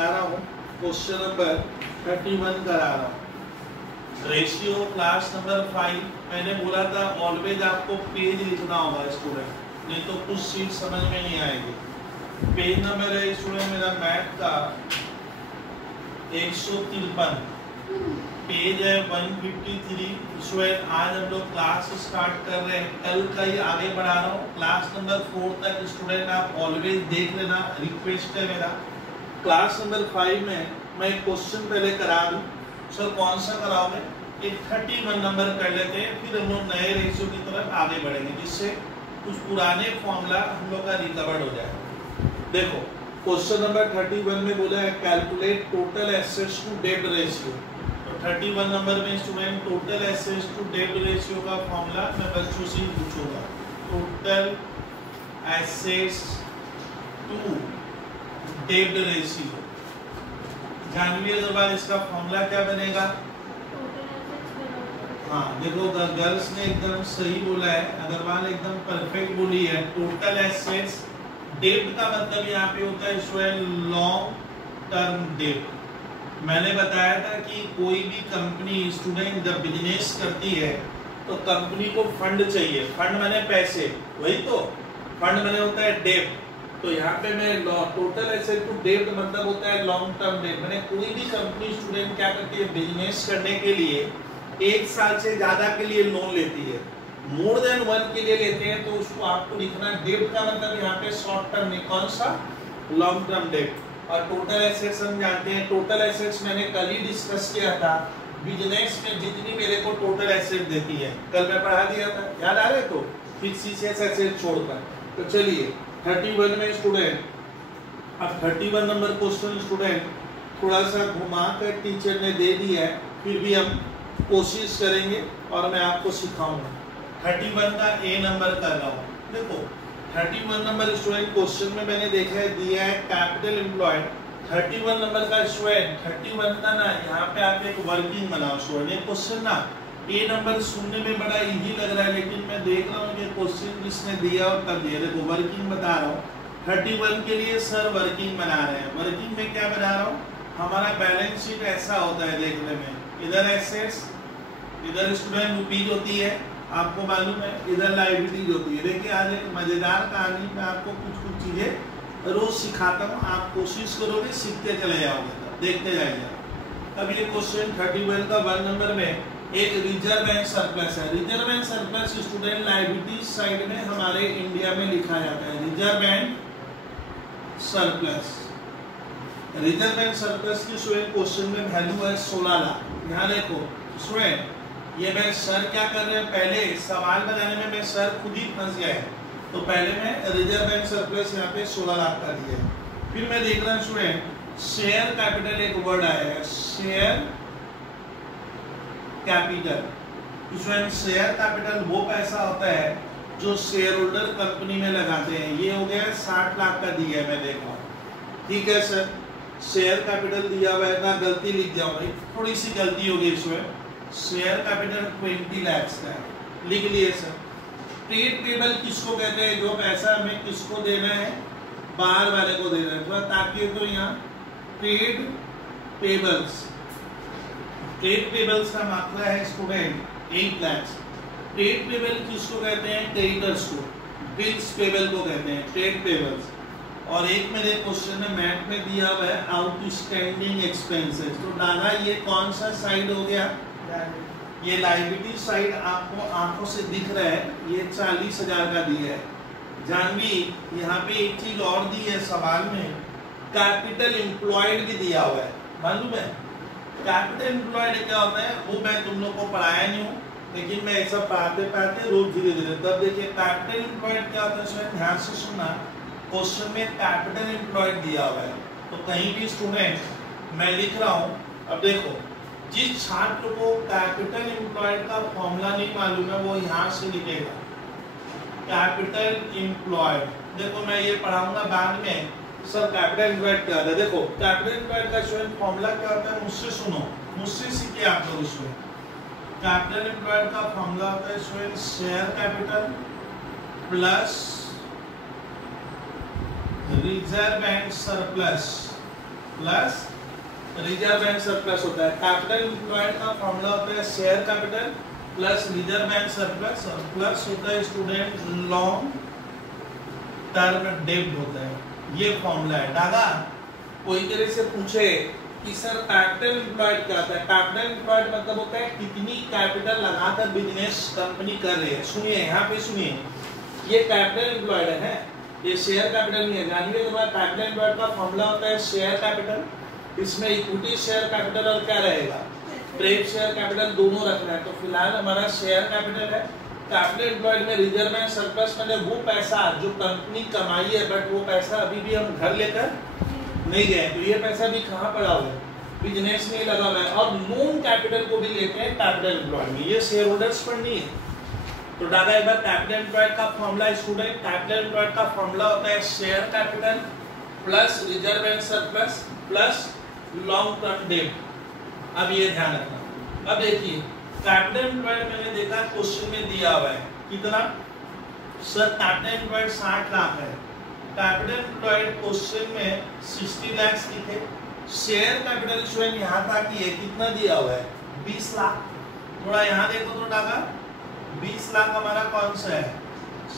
करा रहा हूँ क्वेश्चन नंबर 31 करा रहा हूँ। Ratio class number 5। मैंने बोला था ऑलवेज आपको पेज लिखना होगा स्टूडेंट, नहीं तो कुछ चीज समझ में नहीं आएगी। पेज नंबर है स्टूडेंट मेरा मैथ का 153, पेज है 153। स्टूडेंट आज हम लोग क्लास स्टार्ट कर रहे हैं, कल का ही आगे बढ़ा रहा हूँ। क्लास नंबर 4 तक स्टूडेंट आप ऑलवेज देख लेना, रिक्वेस्ट है मेरा। क्लास नंबर 5 में मैं क्वेश्चन पहले करा दूं। सर कौन सा कराओगे? एक 31 नंबर कर लेते हैं, फिर हम लोग नए रेशियो की तरफ आगे बढ़ेंगे, जिससे कुछ पुराने फॉर्मूला हम लोग का रिकवर्ड हो जाए। देखो क्वेश्चन नंबर 31 में बोला है कैलकुलेट टोटल एसेट्स टू डेब्ट रेशियो। तो 31 नंबर में स्टूडेंट टोटल एसेट्स टू डेब्ट रेशियो का फॉर्मूला मैं बच्चों से ही पूछूंगा। टोटल एसेट्स टू डेब्ट रेशियो जानवी अग्रवाल, इसका फॉर्मूला क्या बनेगा? हाँ देखो गर्ल्स ने एकदम सही बोला है, अग्रवाल एकदम परफेक्ट बोली है। टोटल एसेट्स, डेब्ट का मतलब यहाँ पे होता है स्टूडेंट लॉन्ग टर्म डेब्ट। मैंने बताया था कि कोई भी कंपनी स्टूडेंट जब बिजनेस करती है तो कंपनी को फंड चाहिए। फंड माने पैसे, वही तो फंड माने होता है डेब्ट। तो यहाँ पे मैं टोटल एसेट टू डेब्ट मतलब होता है लॉन्ग टर्म डेब्ट। मैंने कोई भी कंपनी स्टूडेंट क्या करती है, बिजनेस करने के लिए 1 साल से ज्यादा के लिए लोन लेती है, मोर देन 1 के लिए लेते हैं, तो उसको आपको लिखना डेब्ट का मतलब यहाँ पे शॉर्ट टर्म नहीं, कौन सा? लॉन्ग टर्म डेब्ट। और टोटल एसेट्स हम जानते हैं, टोटल एसेट्स मैंने कल ही डिस्कस किया था। बिजनेस में जितनी मेरे को टोटल एसेट देती है, कल मैं पढ़ा दिया था, याद आ रहे? तो फिक्स्ड एसेट छोड़कर। तो चलिए 31 में स्टूडेंट, अब 31 नंबर क्वेश्चन स्टूडेंट थोड़ा सा घुमा कर टीचर ने दे दिया है, फिर भी हम कोशिश करेंगे और मैं आपको सिखाऊंगा। 31 का ए नंबर कर रहा हूँ। देखो 31 नंबर स्टूडेंट क्वेश्चन में मैंने देखा है दिया है कैपिटल एम्प्लॉयड। 31 नंबर का स्टूडेंट 31 का ना यहाँ पे आप एक वर्किंग बनाओ स्टूडेंट। ये क्वेश्चन ना ए नंबर सुनने में बड़ा इजी लग रहा है, लेकिन मैं देख रहा हूँ कि क्वेश्चन जिसने दिया और तब दिया। देखो वर्किंग बता रहा हूँ, 31 के लिए सर वर्किंग बना रहे हैं। वर्किंग में क्या बना रहा हूँ, हमारा बैलेंस शीट ऐसा होता है देखने में, इधर एसेट्स, इधर स्टूडेंट रुपीज होती है, आपको मालूम है, इधर लायबिलिटीज होती है। देखिए आज एक मजेदार कहानी में आपको कुछ चीजें रोज सिखाता हूँ, आप कोशिश करोगे सीखते चले जाओगे, तब देखते जाइए। अब ये क्वेश्चन 31 का 1 नंबर में एक रिजर्व एंड सरप्लस है। Reserve and surplus student liabilities side में हमारे इंडिया में लिखा जाता है, reserve and surplus. Reserve and surplus की स्टूडेंट क्वेश्चन में वैल्यू है 16 लाख। यहाँ देखो स्टूडेंट, ये मैं सर क्या कर रहे हैं, पहले सवाल बनाने में मैं सर खुद ही फंस गया है, तो पहले मैं रिजर्व एंड सरप्लस यहाँ पे 16 लाख का दिया है। फिर मैं देख रहा हूँ स्टूडेंट शेयर कैपिटल, एक वर्ड आया है share capital. Student share capital वो पैसा होता है जो शेयर होल्डर कंपनी में लगाते हैं। ये हो गया 60 लाख का दिया है, मैं देख रहा हूँ। ठीक है सर, शेयर कैपिटल दिया हुआ है ना, गलती लिख जाओ भाई, थोड़ी सी गलती होगी इसमें। शेयर कैपिटल 20 लाख का है, लिख लिए सर। ट्रेड पेबल किसको कहते हैं, जो पैसा हमें किसको देना है, बाहर वाले को देना है। थोड़ा ताकि तो यहाँ ट्रेड पेबल्स, ट्रेड पेबल्स का मात्रा है स्टूडेंट 8 लाख। ट्रेड पेबल किसको कहते हैं, क्रेडिटर्स को, बिल्स पेबल को कहते हैं ट्रेड पेबल्स। और एक मेरे क्वेश्चन में मैथ में दिया हुआ है आउटस्टैंडिंग एक्सपेंसेस, तो डाला ये कौन सा साइड हो गया, ये लायबिलिटी साइड आपको आंखों से दिख रहा है, ये 40,000 का दिया है। जानवी यहाँ पे एक चीज और दी है सवाल में, कैपिटल एम्प्लॉयड भी दिया हुआ है, मालूम है? कैपिटल एम्प्लॉयड क्या होता है वो मैं तुम लोग को पढ़ाया नहीं हूँ, लेकिन मैं ऐसा पढ़ाते पढ़ाते रोज धीरे धीरे। तब देखिए कैपिटल एम्प्लॉयड क्या होता है, ध्यान से सुनना। क्वेश्चन में कैपिटल एम्प्लॉयड दिया हुआ है, तो कहीं भी स्टूडेंट मैं लिख रहा हूँ। अब देखो जिस छात्र को कैपिटल एम्प्लॉयड का फॉर्मूला नहीं मालूम है वो यहाँ से लिखेगा कैपिटल एम्प्लॉयड। देखो मैं ये पढ़ाऊंगा बाद में, सर कैपिटल एम्प्लॉयड क्या होता है। देखो कैपिटल एम्प्लॉयड का स्टूडेंट फॉर्मूला क्या होता है, मुझसे सुनो, मुझसे सीखे आप लोग। उसमें कैपिटल एम्प्लॉयड का फॉर्मूला होता है student share capital plus reserve and surplus plus reserve and surplus होता है। कैपिटल एम्प्लॉयड का फॉर्मूला होता है share capital plus reserve and surplus और प्लस होता है स्टूडेंट लॉन्ग टर्म डेब्ट होता है। ये फॉर्मूला है। डागा कोई तरह से पूछे कि सर कैपिटल एम्प्लॉयड क्या होता है? कैपिटल एम्प्लॉयड मतलब होता है कितनी कैपिटल लगाकर बिजनेस कंपनी कर रही है। सुनिए यहाँ पे सुनिए, ये कैपिटल एम्प्लॉयड है, ये शेयर कैपिटल नहीं है। जानिए के बाद कैपिटल एम्प्लॉयड का फॉर्मूला होता है शेयर कैपिटल, इसमें इक्विटी शेयर कैपिटल और क्या रहेगा प्रेफ शेयर कैपिटल दोनों रखना है। तो फिलहाल हमारा शेयर कैपिटल है। कैपिटल एम्प्लॉयड में रिजर्व एंड सरप्लस मतलब वो पैसा जो कंपनी कमाई है बट वो पैसा अभी भी हम घर लेकर नहीं गए, तो ये पैसा भी कहाँ पड़ा हुआ है? बिजनेस में लगा हुआ है। और नॉन कैपिटल को भी लेते हैं कैपिटल एम्प्लॉयड में, ये शेयर होल्डर्स फंड नहीं है। तो डाटा एक बार कैपिटल एम्प्लॉयड का फॉर्मूला स्टूडेंट, कैपिटल एम्प्लॉयड का फॉर्मूला होता है share capital plus reserve and surplus plus long term डेब्ट। अब ये ध्यान रखना। अब देखिए कैपिटल एम्प्लॉयड मैंने देखा क्वेश्चन में दिया हुआ है कितना सर, कैपिटल एम्प्लॉयड 60 लाख है। कैपिटल एम्प्लॉयड क्वेश्चन में 60 लाख लिखे। शेयर कैपिटल स्वयं यहाँ था कि ये कितना दिया हुआ है 20 लाख। थोड़ा यहाँ देखो तो डागा 20 लाख हमारा कौन सा है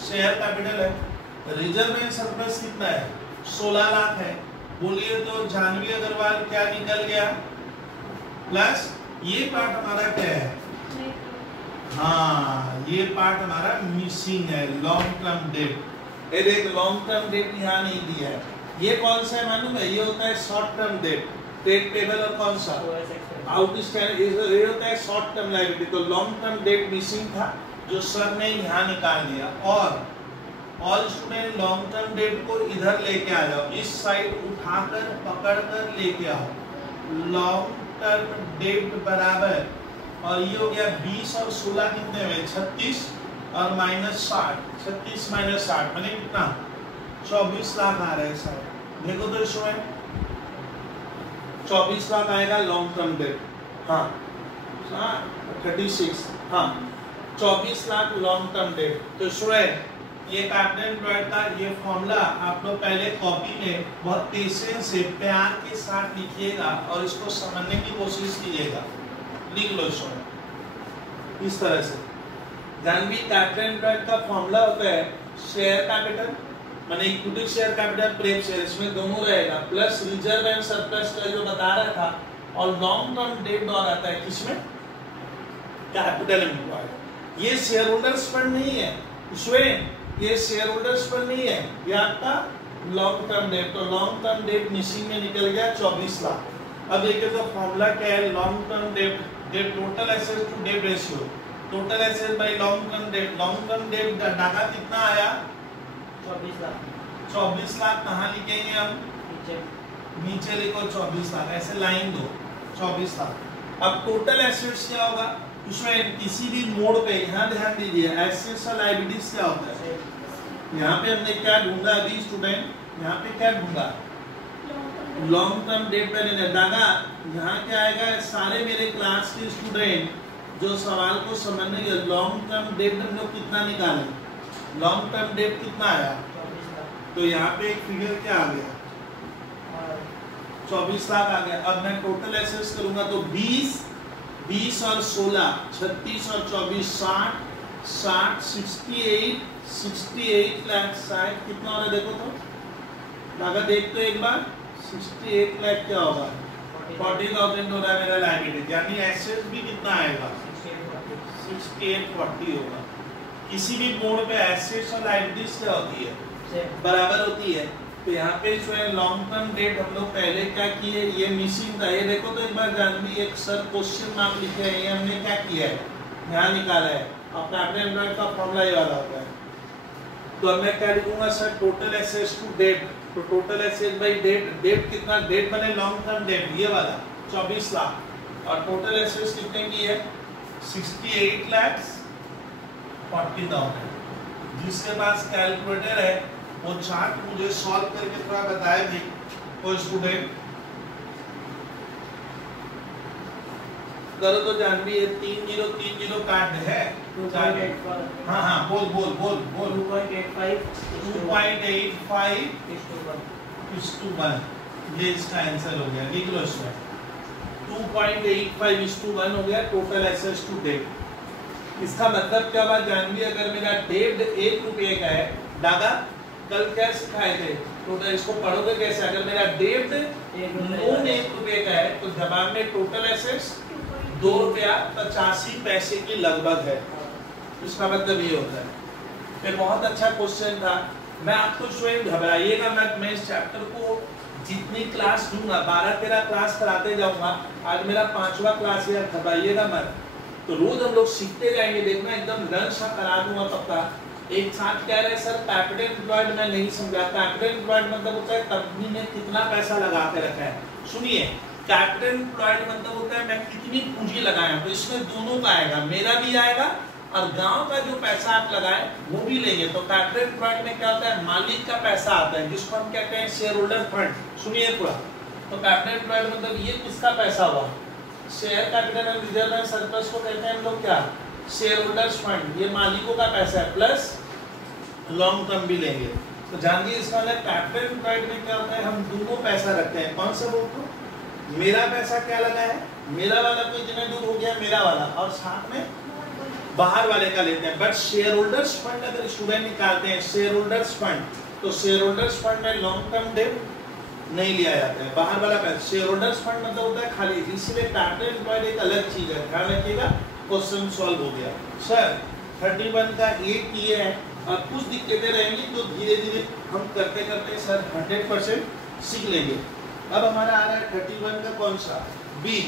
शेयर कैपिटल है। रिजर्व एंड सरप्लस कितना है 16 लाख है। बोलिए तो जानवी अग्रवाल क्या निकल गया प्लस ये पार्ट हमारा क्या है, हाँ ये पार्ट हमारा मिसिंग है लॉन्ग टर्म डेट। ये देख लॉन्ग टर्म डेट यहाँ नहीं दिया है। ये कौन सा है मालूम है? ये होता है short term debt. Debt table और कौन सा आउटस्टैंडिंग, ये होता है शॉर्ट टर्म लायबिलिटी। तो लॉन्ग टर्म डेट मिसिंग था जो सर ने यहाँ निकाल दिया। और all student long term debt को इधर लेके आ जाओ, इस साइड उठाकर पकड़कर लेके आओ। लॉन्ग टर्म डेट बराबर और ये हो गया 20 और 16 कितने हुए 36 और माइनस 60, 36 माइनस 60 मैंने कितना 24 लाख आ रहा है सर। देखो तो इसमें 24 लाख आएगा लॉन्ग टर्म डेट। हाँ 36, हाँ 24 लाख लॉन्ग टर्म डेट। तो स्टूडेंट ये कैपिटल एम्प्लॉयड का ये फॉर्मूला आप लोग पहले कॉपी में बहुत पेशेंस से प्यार के साथ लिखिएगा और इसको समझने की कोशिश कीजिएगा। लिख लो इसको इस तरह से। जानवी कैपिटल एम्प्लॉयड का फॉर्मूला होता है शेयर कैपिटल माने इक्विटी शेयर कैपिटल प्रेफ शेयर, इसमें दोनों रहेगा प्लस रिजर्व एंड सरप्लस का जो बता रहा था और लॉन्ग टर्म डेट और आता है किसमें कैपिटल एम्प्लॉयड। ये शेयर होल्डर्स फंड नहीं है इसमें, ये शेयर होल्डर्स फंड नहीं है, ये आपका लॉन्ग टर्म डेट। तो लॉन्ग टर्म डेट मिसिंग में निकल गया 24 लाख। अब देखिए तो फॉर्मूला क्या है long term debt, debt total asset to debt ratio, total asset by long term debt. Long term debt data कितना आया 24 लाख। 24 लाख कहाँ लिखेंगे हम नीचे लिखो 24 लाख, ऐसे लाइन दो 24 लाख। अब टोटल एसेट्स क्या होगा उसमें किसी भी मोड पे यहाँ ध्यान दीजिए एसेट्स और लायबिलिटीज क्या होता है। यहाँ पे हमने क्या ढूंढा अभी स्टूडेंट, यहाँ पे क्या ढूंढा लॉन्ग टर्म डेट पे लेने दादा। यहाँ क्या आएगा सारे मेरे क्लास के स्टूडेंट जो सवाल को समझने के लॉन्ग टर्म डेट हम लोग कितना निकाले, लॉन्ग टर्म डेट कितना आया तो यहाँ पे एक फिगर क्या आ गया 24 लाख आ गया। अब मैं टोटल एसेट्स करूंगा तो 20 और 16 36 और 24 60 68 लाख 60 कितना हो रहा है देखो तो अगर देख तो एक बार 68 लाख क्या होगा 40,000 हो रहा है मेरा लायबिलिटी, यानी एसेट्स भी कितना आएगा 6840 होगा। किसी भी मोड पे एसेट्स और लायबिलिटीज क्या होती है बराबर होती है। तो यहाँ पे जो है लॉन्ग टर्म डेट हम लोग पहले क्या किए ये मिसिंग था, ये देखो तो एक बार जानवी एक सर क्वेश्चन मार्क लिखे हैं, ये हमने क्या किया है यहाँ निकाला है। अब कैपिटल एम्प्लॉयड का फॉर्मूला ये वाला होता है। तो अब मैं क्या लिखूंगा sir total assets to debt, तो total assets by debt, debt कितना डेट बने लॉन्ग टर्म डेट ये वाला 24 लाख और टोटल एसेट्स कितने की है 68 लाख 40,000। जिसके पास कैलकुलेटर है वो चार्ट मुझे सॉल्व करके थोड़ा बताया भी वो स्टूडेंट करो तो जानवी ये 3030 काट है। हाँ हाँ बोल 2.85 2.85:1 ये इसका आंसर हो गया, लिख लो इसमें 2.85:1 हो गया टोटल एसेट्स टू डेट। इसका मतलब क्या बात जान ली, अगर मेरा डेट 1 रुपये का है, दादा कल क्या सिखाए थे टोटल, इसको पढ़ोगे कैसे, अगर मेरा डेट 1 रुपये का है तो जवाब में टोटल एसेट्स 2 रुपया 85 पैसे की लगभग है। इसका मतलब ये होता है। ये बहुत अच्छा क्वेश्चन था। मैं आपको स्वयं घबराइएगा, मैं इस चैप्टर को जितनी क्लास दूंगा 12-13 क्लास कराते जाऊंगा, आज मेरा 5वां क्लास है, घबराइएगा मत। तो रोज हम लोग सीखते जाएंगे, देखना एकदम लर्न सा करा दूंगा पक्का। एक साथ कह रहे सर कैपिटल एम्प्लॉयड मैं नहीं समझा। कैपिटल एम्प्लॉयड मतलब होता है कंपनी ने कितना पैसा लगा के रखा है। सुनिए, कैपिटल एम्प्लॉयड मतलब होता है मैं कितनी पूंजी लगाया, तो इसमें दोनों का आएगा, मेरा भी आएगा और गांव का जो पैसा आप लगाए वो भी लेंगे। तो कैपिटल एम्प्लॉयड में क्या होता है, मालिक का पैसा आता है जिसको हम कहते हैं शेयर होल्डर फंड। सुनिए पूरा, तो कैपिटल एम्प्लॉयड मतलब ये किसका पैसा हुआ, share capital and reserve and surplus को कहते हैं हम लोग क्या, शेयर होल्डर्स फंड, ये मालिकों का पैसा है, प्लस लॉन्ग टर्म भी लेंगे। तो जानिए इसका मतलब कैपिटल एम्प्लॉयड में क्या होता है, हम दोनों पैसा रखते हैं। कौन सा बोल तो, मेरा पैसा क्या लगा है, मेरा वाला कोई जितना दूर हो गया मेरा वाला, और साथ में बाहर वाले का लेते हैं। बट शेयर होल्डर्स फंड अगर स्टूडेंट निकालते हैं शेयर होल्डर्स फंड, तो शेयर होल्डर्स फंड में लॉन्ग टर्म डेट नहीं लिया जाता है, बाहर वाला पैसा। शेयर होल्डर्स फंड मतलब होता है खाली, इसलिए कैपिटल एम्प्लॉयड एक अलग चीज है, ध्यान रखिएगा। क्वेश्चन सॉल्व हो गया सर। 31 का 1 किए हैं और कुछ दिक्कतें रहेंगी तो धीरे धीरे हम करते करते सर 100% सीख लेंगे। अब हमारा आ रहा है 31 का कौन सा, बी।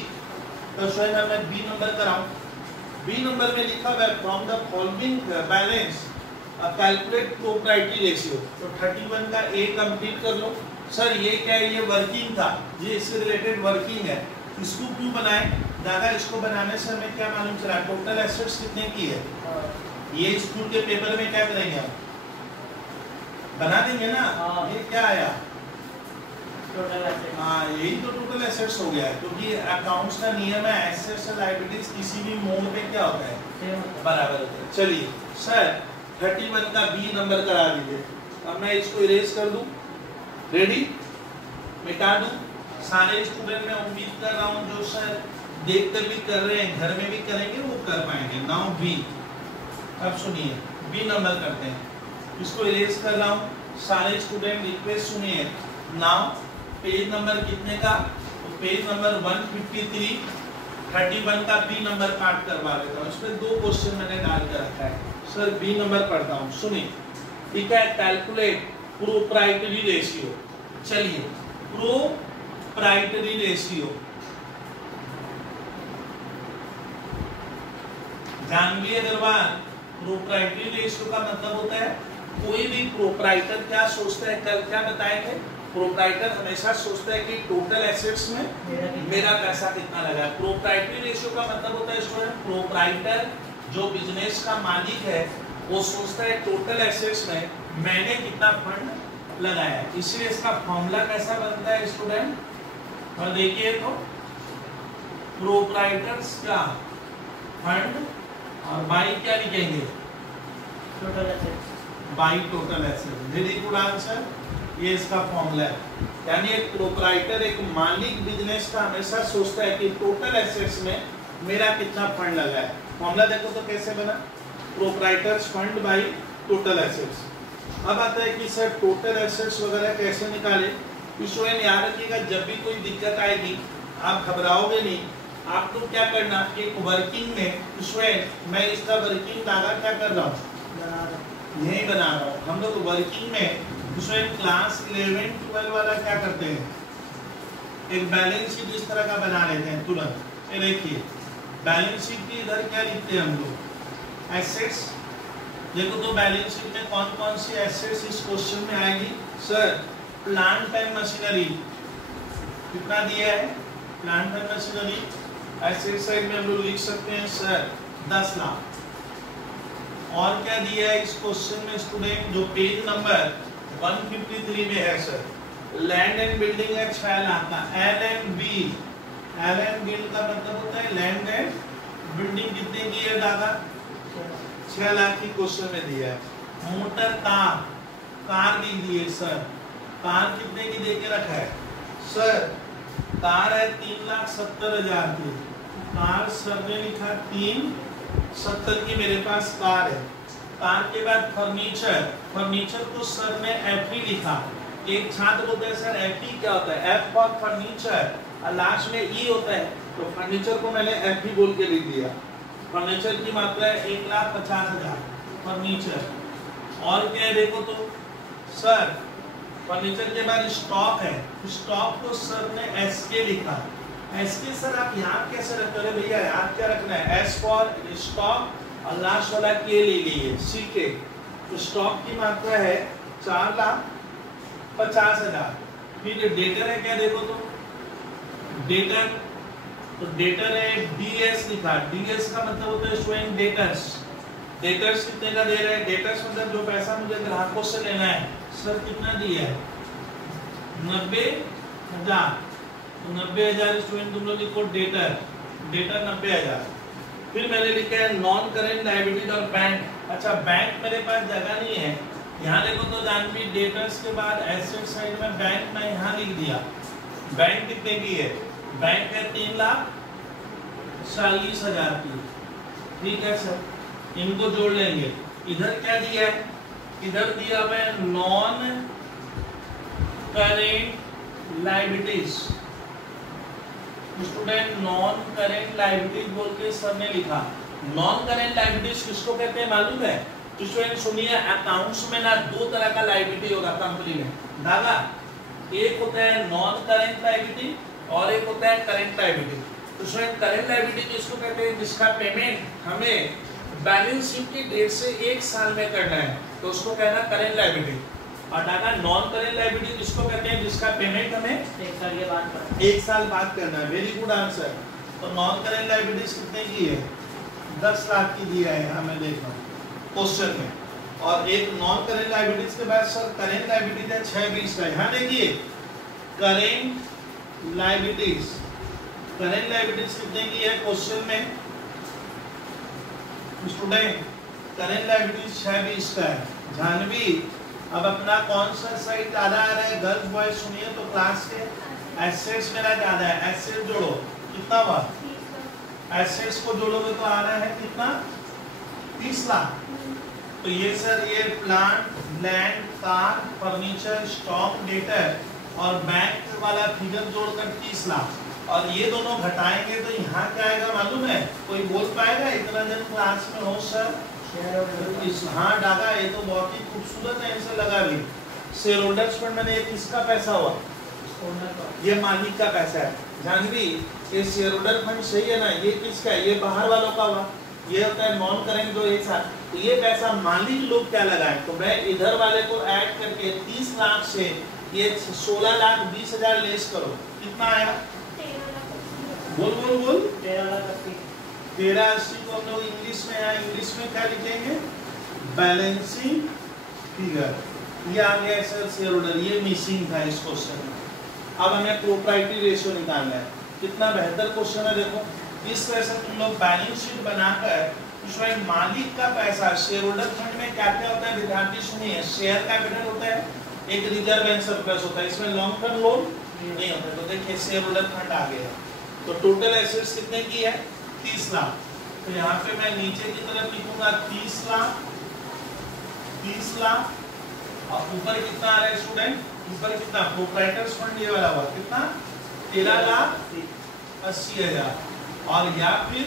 तो स्वयं मैं बी नंबर कराऊं। बी नंबर में लिखा हुआ है from the following balance calculate proprietary ratio. तो 31 का ए कंप्लीट कर लो। सर ये क्या है, ये वर्किंग था, ये इससे रिलेटेड वर्किंग है, इसको क्यों बनाए दादा, इसको बनाने से हमें क्या मालूम चला, टोटल एसेट्स कितने की है। ये स्कूल के पेपर में क्या करेंगे आप, बना देंगे ना। ये क्या आया, हाँ यही तो टोटल एसेट्स हो गया है, क्योंकि अकाउंट्स का नियम है एसेट्स और लायबिलिटीज किसी भी मोड पे क्या होता है, बराबर होता है। चलिए सर 31 का बी नंबर करा दीजिए। अब मैं इसको इरेज कर दूं, रेडी, मिटा दूं। सारे स्टूडेंट मैं उम्मीद कर रहा हूं जो सर देख कर भी कर रहे हैं घर में भी करेंगे वो कर पाएंगे। नाउ बी, अब सुनिए बी नंबर करते हैं, इसको इरेज कर रहा हूं। सारे स्टूडेंट रिक्वेस्ट सुनिए। नाउ पेज नंबर कितने का, तो पेज नंबर 153, 31 का बी नंबर काट करवा लेता हूँ। इसमें 2 क्वेश्चन मैंने डाल कर रखा है सर, बी नंबर पढ़ता हूँ, सुनिए। ठीक है, कैलकुलेट प्रोप्राइटरी रेशियो। चलिए प्रोप्राइटरी रेशियो जान लिए अग्रवाल। प्रोप्राइटरी रेशियो का मतलब होता है कोई भी प्रोप्राइटर क्या सोचता है, कल क्या बताए थे, प्रोप्राइटर हमेशा सोचता है कि टोटल एसेट्स में मेरा पैसा कितना लगा है। प्रोप्राइटरी रेशियो का मतलब होता है स्टूडेंट, प्रोप्राइटर जो बिजनेस का मालिक है वो सोचता है टोटल एसेट्स में मैंने कितना फंड लगाया है। इसलिए इसका फॉर्मूला कैसा बनता है स्टूडेंट, और देखिए तो प्रोप्राइटर्स का फंड और बाई क्या लिखेंगे, total assets, by total assets. Very good answer, ये इसका फॉर्मूला है। यानी एक प्रोप्राइटर एक मालिक बिजनेस का हमेशा सोचता है कि टोटल एसेट्स में मेरा कितना फंड लगा है। फॉर्मूला देखो तो कैसे बना, proprietors fund by total assets. अब आता है कि सर टोटल एसेट्स वगैरह कैसे निकाले। इसमें याद रखिएगा जब भी कोई दिक्कत आएगी आप घबराओगे नहीं। आप लोग क्या करना, एक वर्किंग में इसमें मैं इसका वर्किंग धागा क्या कर रहा हूँ, यही बना रहा हूँ। हम लोग वर्किंग में उसमें क्लास 11-12 वाला क्या करते हैं, एक बैलेंस शीट इस तरह का बना लेते हैं तुरंत। ये देखिए बैलेंस शीट की इधर क्या लिखते हैं हम लोग, एसेट्स। देखो तो बैलेंस शीट में कौन कौन सी एसेट्स इस क्वेश्चन में आएगी। सर प्लांट एंड मशीनरी कितना दिया है, plant and machinery asset side में हम लोग लिख सकते हैं सर 10 लाख। और क्या दिया है इस क्वेश्चन में स्टूडेंट, जो पेज नंबर 153 में है सर, लैंड एंड बिल्डिंग है 6 लाख का। L and B, L and B का मतलब होता है लैंड एंड बिल्डिंग कितने की है दादा, 6 लाख की क्वेश्चन में दिया है। मोटर कार, कार दी है सर, कार कितने की देके रखा है सर कार है 3,70,000 की, कार सर ने लिखा 3,70 की मेरे पास कार है। कार के बाद फर्नीचर, फर्नीचर को सर ने एफई लिखा। एक छात्र बोलते हैं सर एफई क्या होता है, एफ फॉर फर्नीचर और लास्ट में ई होता है, तो फर्नीचर को मैंने एफई बोल के लिख दिया। फर्नीचर की मात्रा है 1,50,000 फर्नीचर। और क्या है देखो तो सर फर्नीचर के बाद स्टॉक है, स्टॉक को सर ने एसके लिखा। एसके सर आप याद कैसे रखते हो भैया, याद क्या रखना है, एस फॉर स्टॉक और लास्ट वाला के ले लिए सीके। तो स्टॉक की मात्रा है 4,50,000। फिर डेटर है क्या देखो तो डेटर, तो डेटर है डीएस लिखा। डीएस का मतलब होता है स्टूडेंट डेटर्स। डेटर्स कितने का दे रहे हैं, डेटर्स मतलब जो पैसा मुझे ग्राहकों से लेना है। सर कितना दिया है 90,000, तो 90,000 स्टूडेंट तुम लोग लिखो डेटर, डेटर 90,000। फिर मैंने लिखा है नॉन करेंट लायबिलिटीज और बैंक। अच्छा बैंक मेरे पास जगह नहीं है, यहाँ देखो तो जानवी डेटर्स के बाद एसेट साइड में बैंक मैं यहाँ लिख दिया। बैंक कितने की है, बैंक है 3,40,000 की, ठीक है सर, इनको जोड़ लेंगे। इधर क्या दिया है, इधर दिया है non current liabilities. Student non current liabilities बोल के सर ने लिखा। नॉन करेंट लायबिलिटीज किसको कहते हैं मालूम है, तो स्टूडेंट सुनिए अकाउंट्स में ना दो तरह का लायबिलिटी होगा कंपनी में दादा, एक होता है नॉन करेंट लायबिलिटी और एक होता है करेंट लायबिलिटी। तो स्टूडेंट करेंट लायबिलिटी किसको कहते हैं, जिसका पेमेंट हमें बैलेंस शीट की डेट से 1 साल में करना है, तो उसको कहना करेंट लायबिलिटी। और डाटा नॉन करेंट लायबिलिटी किसको कहते हैं, जिसका पेमेंट हमें 1 साल के बाद करना है। 1 साल बाद करना है। Very good answer. तो नॉन करेंट लायबिलिटीज कितने की है, 10 लाख की दिया है यहाँ मैं देख रहा हूँ क्वेश्चन में। और एक नॉन करेंट लायबिलिटीज के बाद सर करेंट लायबिलिटीज है 620 का। यहाँ देखिए करेंट लायबिलिटीज, करेंट लायबिलिटीज कितने की है क्वेश्चन में स्टूडेंट, करेंट लायबिलिटीज 620 का है। जानवी अब अपना कौन सा साइड ज्यादा आ रहा है, गर्ल्स बॉयज सुनिए तो क्लास के एसेट्स मेरा ज्यादा है, एसेट जोड़ो कितना हुआ, एसेट्स को जोड़ोगे तो आ रहा है कितना 30 लाख। तो ये सर ये plant land car furniture stock debtor और बैंक वाला फिगर जोड़कर 30 लाख, और ये दोनों घटाएंगे तो यहाँ क्या आएगा मालूम है, कोई बोल पाएगा, इतना जन क्लास में हो सर इस, हाँ डागा, ये तो बहुत ही खूबसूरत है, इनसे लगा भी। शेयर होल्डर्स फंड मैंने किसका पैसा हुआ, ये मालिक का पैसा है। जानवी ये शेयर होल्डर फंड सही है ना, ये किसका है, ये बाहर वालों का हुआ, ये होता है नॉन करेंट जो एक साथ। तो ये पैसा मालिक लोग क्या लगाए, तो मैं इधर वाले को ऐड करके 30 लाख से ये 16,20,000 लेस करो, कितना आया, बोल बोल बोल 13,80 को हम लोग इंग्लिश में आया, इंग्लिश में क्या लिखेंगे, बैलेंसिंग फिगर। ये आ गया सर शेयर होल्डर, ये मिसिंग था इस क्वेश्चन में। अब हमें प्रोप्राइटरी रेशियो निकालना है, कितना बेहतर क्वेश्चन है देखो। इस तरह से तुम लोग बैलेंस शीट बनाकर उसमें मालिक का पैसा, शेयर होल्डर फंड में क्या क्या होता है विद्यार्थी सुनिए, शेयर कैपिटल होता है, एक रिजर्व एंड सरप्लस होता है, इसमें लॉन्ग टर्म लोन नहीं होता। तो देखिए शेयर होल्डर फंड आ गया, तो टोटल एसेट्स कितने की है 30 लाख। तो यहाँ पे मैं नीचे की तरफ लिखूंगा 30 लाख, 30 लाख, और ऊपर कितना आ रहा है स्टूडेंट, ऊपर कितना प्रोप्राइटर्स फंड ये वाला हुआ कितना 13,80,000। और या फिर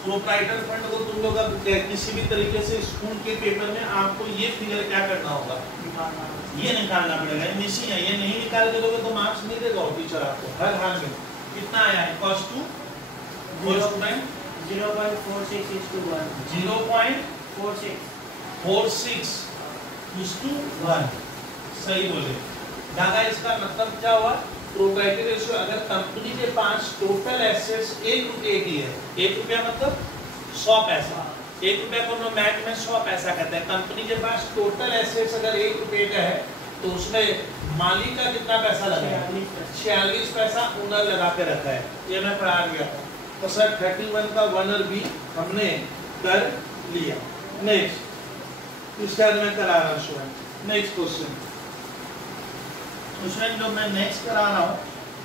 प्रोप्राइटर फंड को तुम लोग अब किसी भी तरीके से स्कूल के पेपर में आपको ये फिगर क्या करना होगा, ये निकालना पड़ेगा, मिसिंग है, ये नहीं निकाल के दोगे तो मार्क्स नहीं देगा टीचर आपको हर हाल में। कितना आया है कॉस टू 0.46 सही बोले दादा। इसका मतलब क्या हुआ, प्रोप्राइटरी रेशियो अगर कंपनी के पास टोटल एसेट्स 1 रुपये की है, 1 रुपया मतलब 100 पैसा, 1 रुपया को मैथ में 100 पैसा कहते हैं। कंपनी के पास टोटल एसेट्स अगर 1 रुपये का है तो उसमें मालिक का कितना पैसा लगा है, 46 पैसा ओनर लगा के रखा है, ये मैं पढ़ा गया था। तो सर 31 का 1 और बी हमने कर लिया। नेक्स्ट इसके बाद मैं करा रहा हूँ नेक्स्ट क्वेश्चन। उसमें जो मैं नेक्स्ट करा रहा हूँ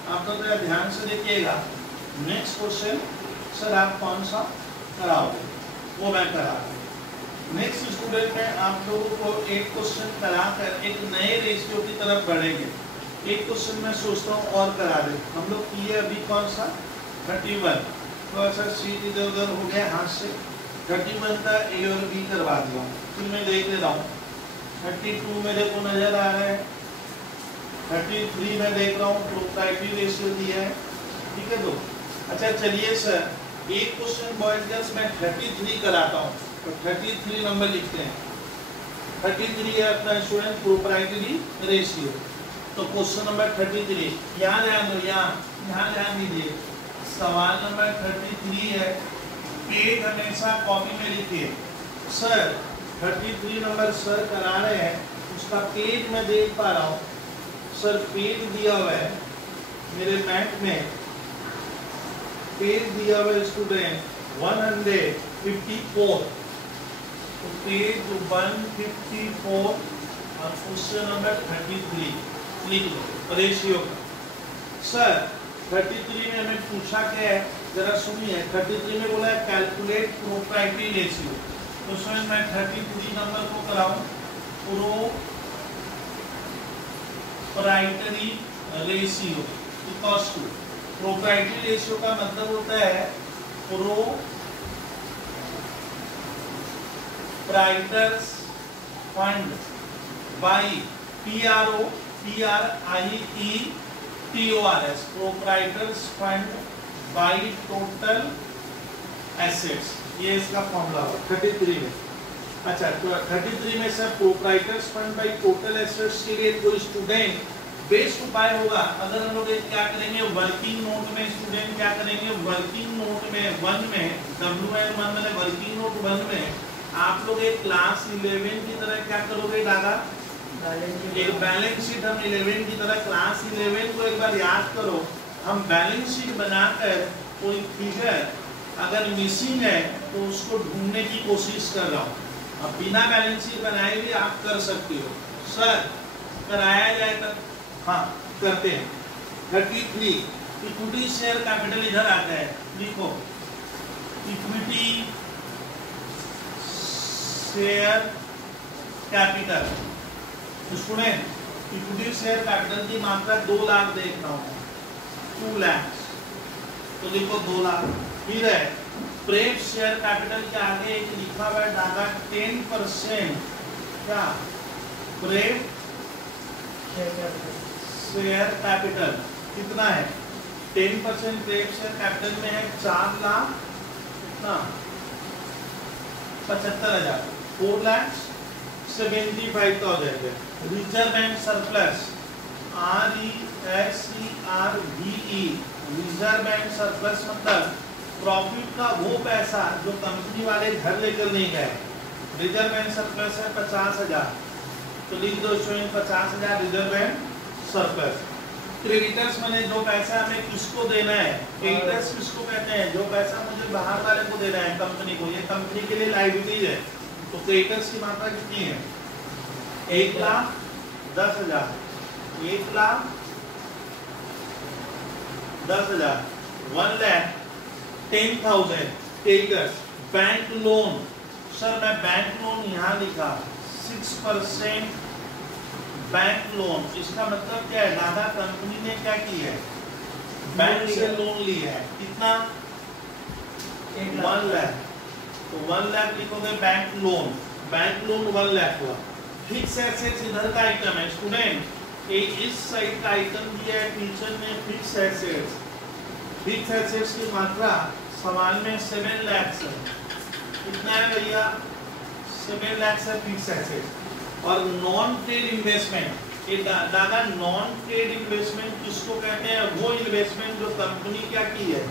आप तो थोड़ा ध्यान से देखिएगा। नेक्स्ट क्वेश्चन सर आप कौन सा कराओगे, वो मैं करा दूँ। नेक्स्ट स्टूडेंट में आप लोगों को एक क्वेश्चन करा कर एक नए रेशियो की तरफ बढ़ेंगे। एक क्वेश्चन मैं सोचता हूँ और करा दे। हम लोग किए अभी कौन सा 31, थोड़ा सा सीट इधर उधर हो गया हाथ से। 31 का ए और बी करवा दिया। फिर मैं देख ले रहा हूँ 32 मेरे को नजर आ रहा है, 33 में देख रहा हूँ प्रोप्राइटरी रेशियो दिया है, ठीक है। तो अच्छा चलिए सर एक क्वेश्चन बॉयज गर्ल्स मैं 33 कराता हूँ, तो 33 नंबर लिखते हैं। 33 है अपना स्टूडेंट प्रोप्राइटरी रेशियो। तो क्वेश्चन नंबर 33 यहाँ ध्यान दो, यहाँ ध्यान दीजिए। सवाल नंबर 33 है, पेज हमेशा कॉपी में लिखिए। सर 33 नंबर सर करा रहे हैं, उसका पेज मैं देख पा रहा हूँ। सर पेज दिया हुआ है मेरे बैंक में, पेज दिया हुआ है स्टूडेंट 154। तो पेज 154 और क्वेश्चन नंबर 33 लिख लो रेशियो का। सर 33 में हमें पूछा क्या है, जरा सुनिए। 33 में बोला है कैलकुलेट प्रोप्राइटरी रेशियो। तो सर मैं 33 नंबर को कराऊं proprietary ratio equals to, proprietary ratio का मतलब होता है proprietors fund by PROPRIETORS, proprietors fund by total assets, ये इसका फॉर्मूला है 33 में। अच्छा तो 33 में sir proprietors fund by total assets के लिए कोई स्टूडेंट बेस्ट उपाय होगा। अगर हम लोग क्या करेंगे वर्किंग नोट में, स्टूडेंट क्या करेंगे वर्किंग नोट में 1 में WN1 में वर्किंग नोट 1 में आप लोग एक क्लास 11 की तरह क्या करोगे दादा, एक बैलेंस शीट हम 11 की तरह क्लास 11 को एक बार याद करो। हम बैलेंस शीट बनाकर कोई फिगर अगर मिसिंग है तो उसको ढूंढने की कोशिश कर रहा हूँ। अब बिना बैलेंस शीट बनाए भी आप कर सकते हो। सर कराया जाए तो हाँ करते हैं। 33 इक्विटी शेयर कैपिटल इधर आता है, लिखो equity share capital. Student equity share capital की मात्रा 2 लाख देख रहा हूँ, 2 लाख, तो लिखो 2 लाख। फिर है प्रेफ शेयर कैपिटल के आगे एक लिखा हुआ है डाटा 10%, क्या प्रेफ शेयर कैपिटल कितना है 10% प्रेफ शेयर कैपिटल में है 4,75,000, 4,75,000। Reserve bank surplus RESERVE, reserve bank surplus मतलब प्रॉफिट का वो पैसा जो कंपनी वाले घर लेकर नहीं गए। रिजर्व बैंक सरप्लस है 50,000, तो लिख दो 50,000 रिजर्व बैंक सरप्लस। क्रेडिटर्स मैंने जो पैसा हमें किसको देना है, क्रेडिटर्स किसको कहते हैं, जो पैसा मुझे बाहर वाले को देना है कंपनी को, ये कंपनी के लिए लायबिलिटीज है। तो क्रेडिटर्स की मात्रा कितनी है 1,10,000, 1,10,000, 1,10,000 क्रेडिटर्स। बैंक लोन, सर मैं बैंक लोन यहाँ लिखा 6% बैंक लोन, इसका मतलब क्या है दादा, कंपनी ने क्या किया है बैंक से लोन लिया है, कितना 1 लाख, तो 1 लाख लिखोगे बैंक लोन 1 लाख हुआ। फिक्स एसेट्स इधर का आइटम है स्टूडेंट, इस साइड का आइटम दिया है टीचर ने फिक्स एसेट्स। फिक्स एसेट्स की मात्रा सवाल में 7 लाख है, कितना है भैया 7 लाख है फिक्स एसेट्स। और नॉन ट्रेड इन्वेस्टमेंट, दादा नॉन ट्रेड इन्वेस्टमेंट किसको कहते हैं, वो इन्वेस्टमेंट जो कंपनी क्या की है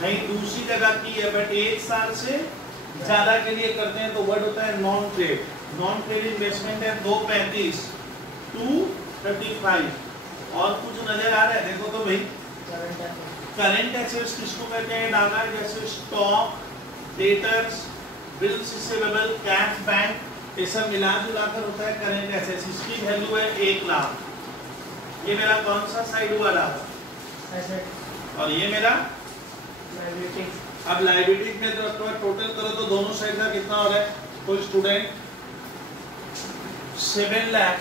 कहीं दूसरी जगह की है बट 1 साल से ज्यादा के लिए करते हैं, तो वर्ड होता है non trade. Non trade investment है 235, 235। और कुछ नजर आ रहा है देखो तो भाई, करंट एसेट्स किसको कहते हैं दादा, जैसे stock, debtors, bills receivable, cash bank, ये सब मिला जुलाकर होता है करंट एसेट्स। इसकी वैल्यू है 1 लाख। ये मेरा कौन सा साइड हुआ रहा एसेट और ये मेरा लायबिलिटी अब लायबिलिटी में तो टोटल करो तो दोनों साइड का कितना हो रहा है कोई स्टूडेंट 7 लाख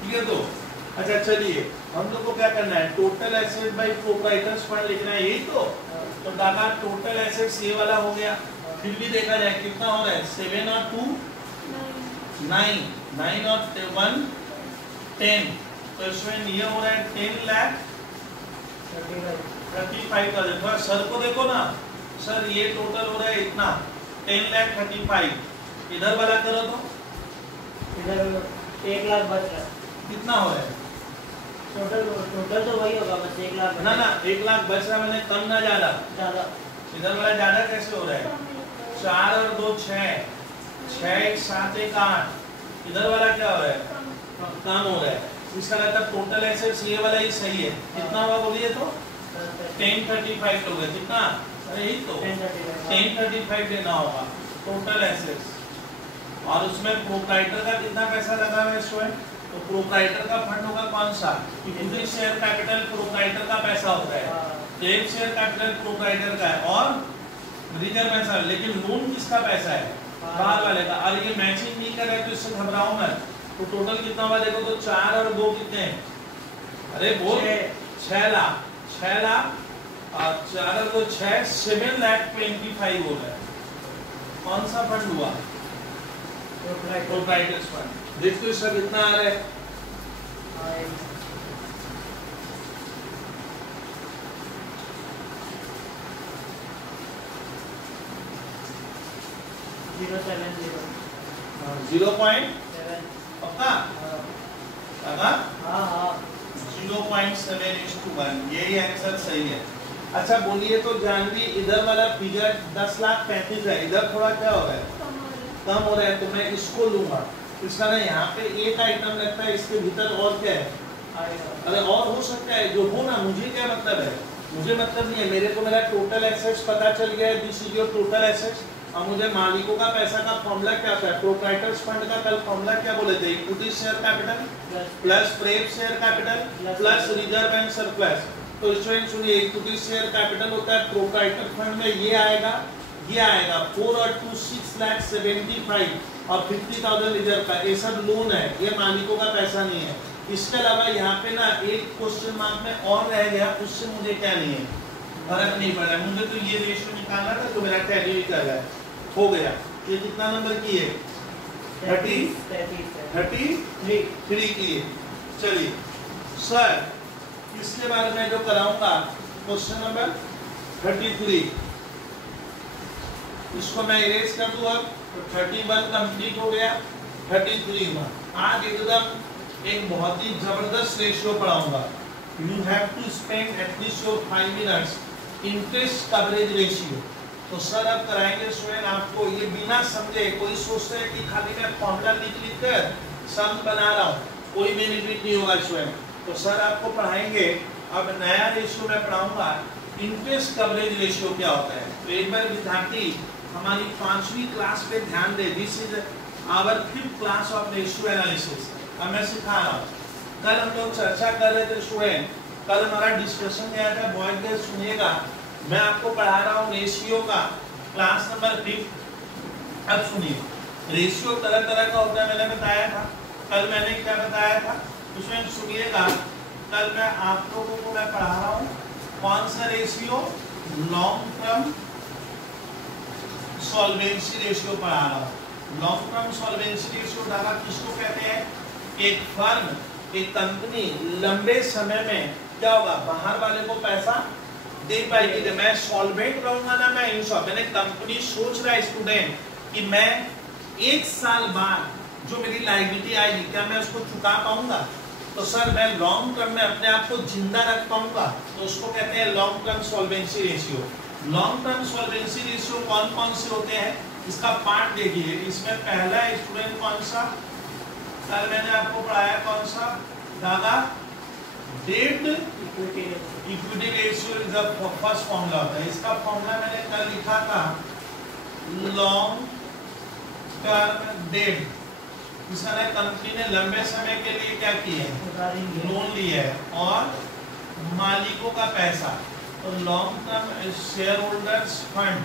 ठीक है। तो अच्छा चलिए हम लोग को क्या करना है total asset by proprietors fund लिखना है यही तो दादा टोटल एसेट्स ये वाला हो गया। फिर भी देखा जाए कितना हो रहा है 7 और 2 9 9 और 1 10 तो इसमें ये हो रहा है 10 लाख 35,000। थोड़ा सर को देखो ना सर ये टोटल हो रहा है इतना 10 लाख 35 इधर वाला करो तो इधर 1 लाख बच रहा है कितना हो रहा है टोटल तो वही होगा बस 1 लाख ना 1 लाख बच रहा मैंने कम ना ज्यादा इधर वाला ज्यादा कैसे हो रहा है 4 और 2 6 6 1 7 1 8 इधर वाला क्या हो रहा है कम हो रहा है। इसका मतलब टोटल एसेट्स ये वाला ही सही है कितना हुआ बोलिए तो 1035 लोग है कितना अरे यही तो 1035 देना होगा टोटल एसेट्स और उसमें प्रोप्राइटर का कितना पैसा लगा हुआ है स्टूडेंट तो प्रोप्राइटर का फंड होगा कौन सा इक्विटी शेयर कैपिटल प्रोप्राइटर का पैसा होता है एक शेयर कैपिटल प्रोप्राइटर का है और रिजर्व पैसा लेकिन लोन किसका पैसा है बाहर वाले का और ये मैचिंग नहीं कर रहे तो इससे घबराओ मत तो टोटल कितना हुआ देखो तो 4 और 2 कितने हैं अरे बोल 6 लाख और 4 और 2 6 7 लाख 25 हो रहा है कौन सा फंड हुआ प्रोप्राइटर्स फंड देखो इसका कितना आ रहा है जीरो पॉइंट पक्का पक्का 0.7:1 यही आंसर सही है। अच्छा बोलिए तो जानवी इधर वाला फिगर 10,35,000 है इधर थोड़ा क्या हो रहा है कम हो रहा है तो मैं इसको लूंगा इसका ना यहाँ पे एक आइटम लगता है इसके भीतर और क्या है अरे और हो सकता है जो हो ना मुझे क्या मतलब है मुझे मतलब नहीं है मेरे को मेरा टोटल एसेट्स पता चल गया है this is your total assets. अब मुझे मालिकों का पैसा का फॉर्मूला क्या था प्रोप्राइटर्स फंड का कल फॉर्मूला क्या बोले थे equity share capital plus pref share capital plus reserve and surplus. तो स्टूडेंट सुनिए इक्विटी शेयर कैपिटल होता है प्रोप्राइटर फंड में ये आएगा 4 और 2 6,75,000 और 50,000 रिजर्व का ये सब लोन है ये मालिकों का पैसा नहीं है। इसके अलावा यहाँ पे ना एक क्वेश्चन मार्क में और रह गया उससे मुझे क्या नहीं है फर्क नहीं पड़ा मुझे तो ये रेशियो निकालना था तो मेरा टैली भी कर रहा है हो गया। ये कितना नंबर की है 33 की है। चलिए सर इसके बारे में जो कराऊंगा क्वेश्चन नंबर 33 इसको मैं इरेज कर दूं अब तो 31 कंप्लीट हो गया 33 में आज एकदम एक बहुत ही जबरदस्त रेशियो पढ़ाऊंगा। You have to spend at least your 5 minutes interest coverage ratio. तो सर अब कराएंगे स्टूडेंट आपको ये बिना समझे कोई सोचते है कि खाली मैं फॉर्मूला लिख कर सम बना रहा हूँ कोई बेनिफिट नहीं होगा स्टूडेंट। तो सर आपको पढ़ाएंगे अब नया रेशियो मैं पढ़ाऊंगा इंटरेस्ट कवरेज रेशियो क्या होता है। तो एक बार विद्यार्थी हमारी 5वीं क्लास पे ध्यान दे this is our 5th class of ratio analysis. अब मैं सिखा रहा हूँ कल हम लोग चर्चा कर रहे थे स्टूडेंट कल हमारा डिस्कशन गया था बॉयज गर्ल्स सुनिएगा मैं आपको पढ़ा रहा हूँ रेशियो का क्लास नंबर 5। अब सुनिए रेशियो तरह तरह का होता है मैंने बताया था कल मैंने क्या बताया था उसमें सुनिएगा कल मैं आप लोगों को मैं पढ़ा रहा हूँ कौन सा ratio long term solvency ratio पढ़ा रहा हूँ। लॉन्ग टर्म सॉल्वेंसी रेशियो डाला किसको कहते हैं एक फर्म एक कंपनी लंबे समय में क्या होगा बाहर वाले को पैसा दे पाएगी। मैं सॉल्वेंट रहूंगा ना मैं इंश्योर मैंने कंपनी सोच रहा है स्टूडेंट कि मैं 1 साल बाद जो मेरी लायबिलिटी आएगी क्या मैं उसको चुका पाऊंगा तो सर मैं लॉन्ग टर्म में अपने आप को जिंदा रख पाऊंगा तो उसको कहते हैं long term solvency ratio. Long term solvency ratio कौन कौन से होते हैं इसका पार्ट देखिए इसमें पहला स्टूडेंट कौन सा कल मैंने आपको पढ़ाया कौन सा दादा date equity ratio is the first formula होता है। इसका फॉर्मूला मैंने कल लिखा था लॉन्ग टर्म डेट। इसका कंपनी ने लंबे समय के लिए क्या किए लोन लिया है और मालिकों का पैसा। तो long term share holders fund,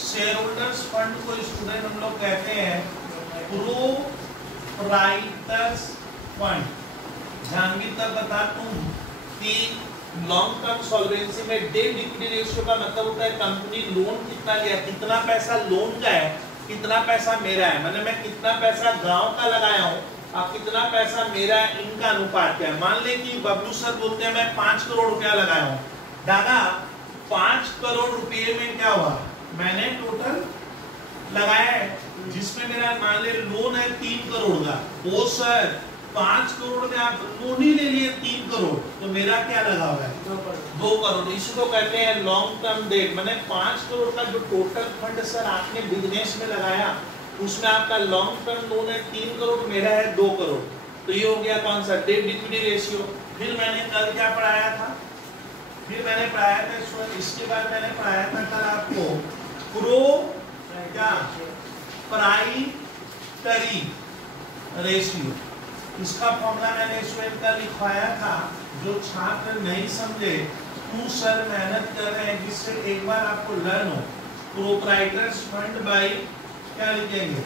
share holders fund को स्टूडेंट हम लोग कहते हैं प्रोप्राइटर्स फंड। जानवी तब बता तुम कि लॉन्ग टर्म सॉल्वेंसी में डेट इक्विटी रेशियो का मतलब होता है कंपनी लोन कितना लिया, कितना पैसा लोन का है, कितना पैसा मेरा है, मतलब मैं कितना पैसा गांव का लगाया हूँ और कितना पैसा मेरा है, इनका अनुपात क्या है। मान ले कि बबलू सर बोलते हैं मैं 5 करोड़ रुपया लगाया हूँ। दादा 5 करोड़ रुपये में क्या हुआ, मैंने टोटल लगाया है जिसमें मेरा मान ले लोन है 3 करोड़ का। ओ सर 5 करोड़ में आप लोन ही ले लिए 3 करोड़, तो मेरा क्या लगा हुआ है 2 करोड़। इसको कहते हैं लॉन्ग टर्म डेट। मैंने 5 करोड़ का जो टोटल फंड सर आपने बिजनेस में लगाया उसमें आपका लॉन्ग टर्म लोन है 3 करोड़, मेरा है 2 करोड़। तो ये हो गया कौन सा, डेट इक्विटी रेशियो। फिर मैंने कल क्या पढ़ाया था, फिर मैंने पढ़ाया था इसके बाद मैंने पढ़ाया था कल आपको प्रोप्राइटरी रेशियो। इसका फॉर्मूला मैंने स्टूडेंट का लिखवाया था, जो छात्र नहीं समझे तू सर मेहनत कर रहे हैं जिससे एक बार आपको लर्न हो। प्रोप्राइटर्स फंड बाय क्या लिखेंगे,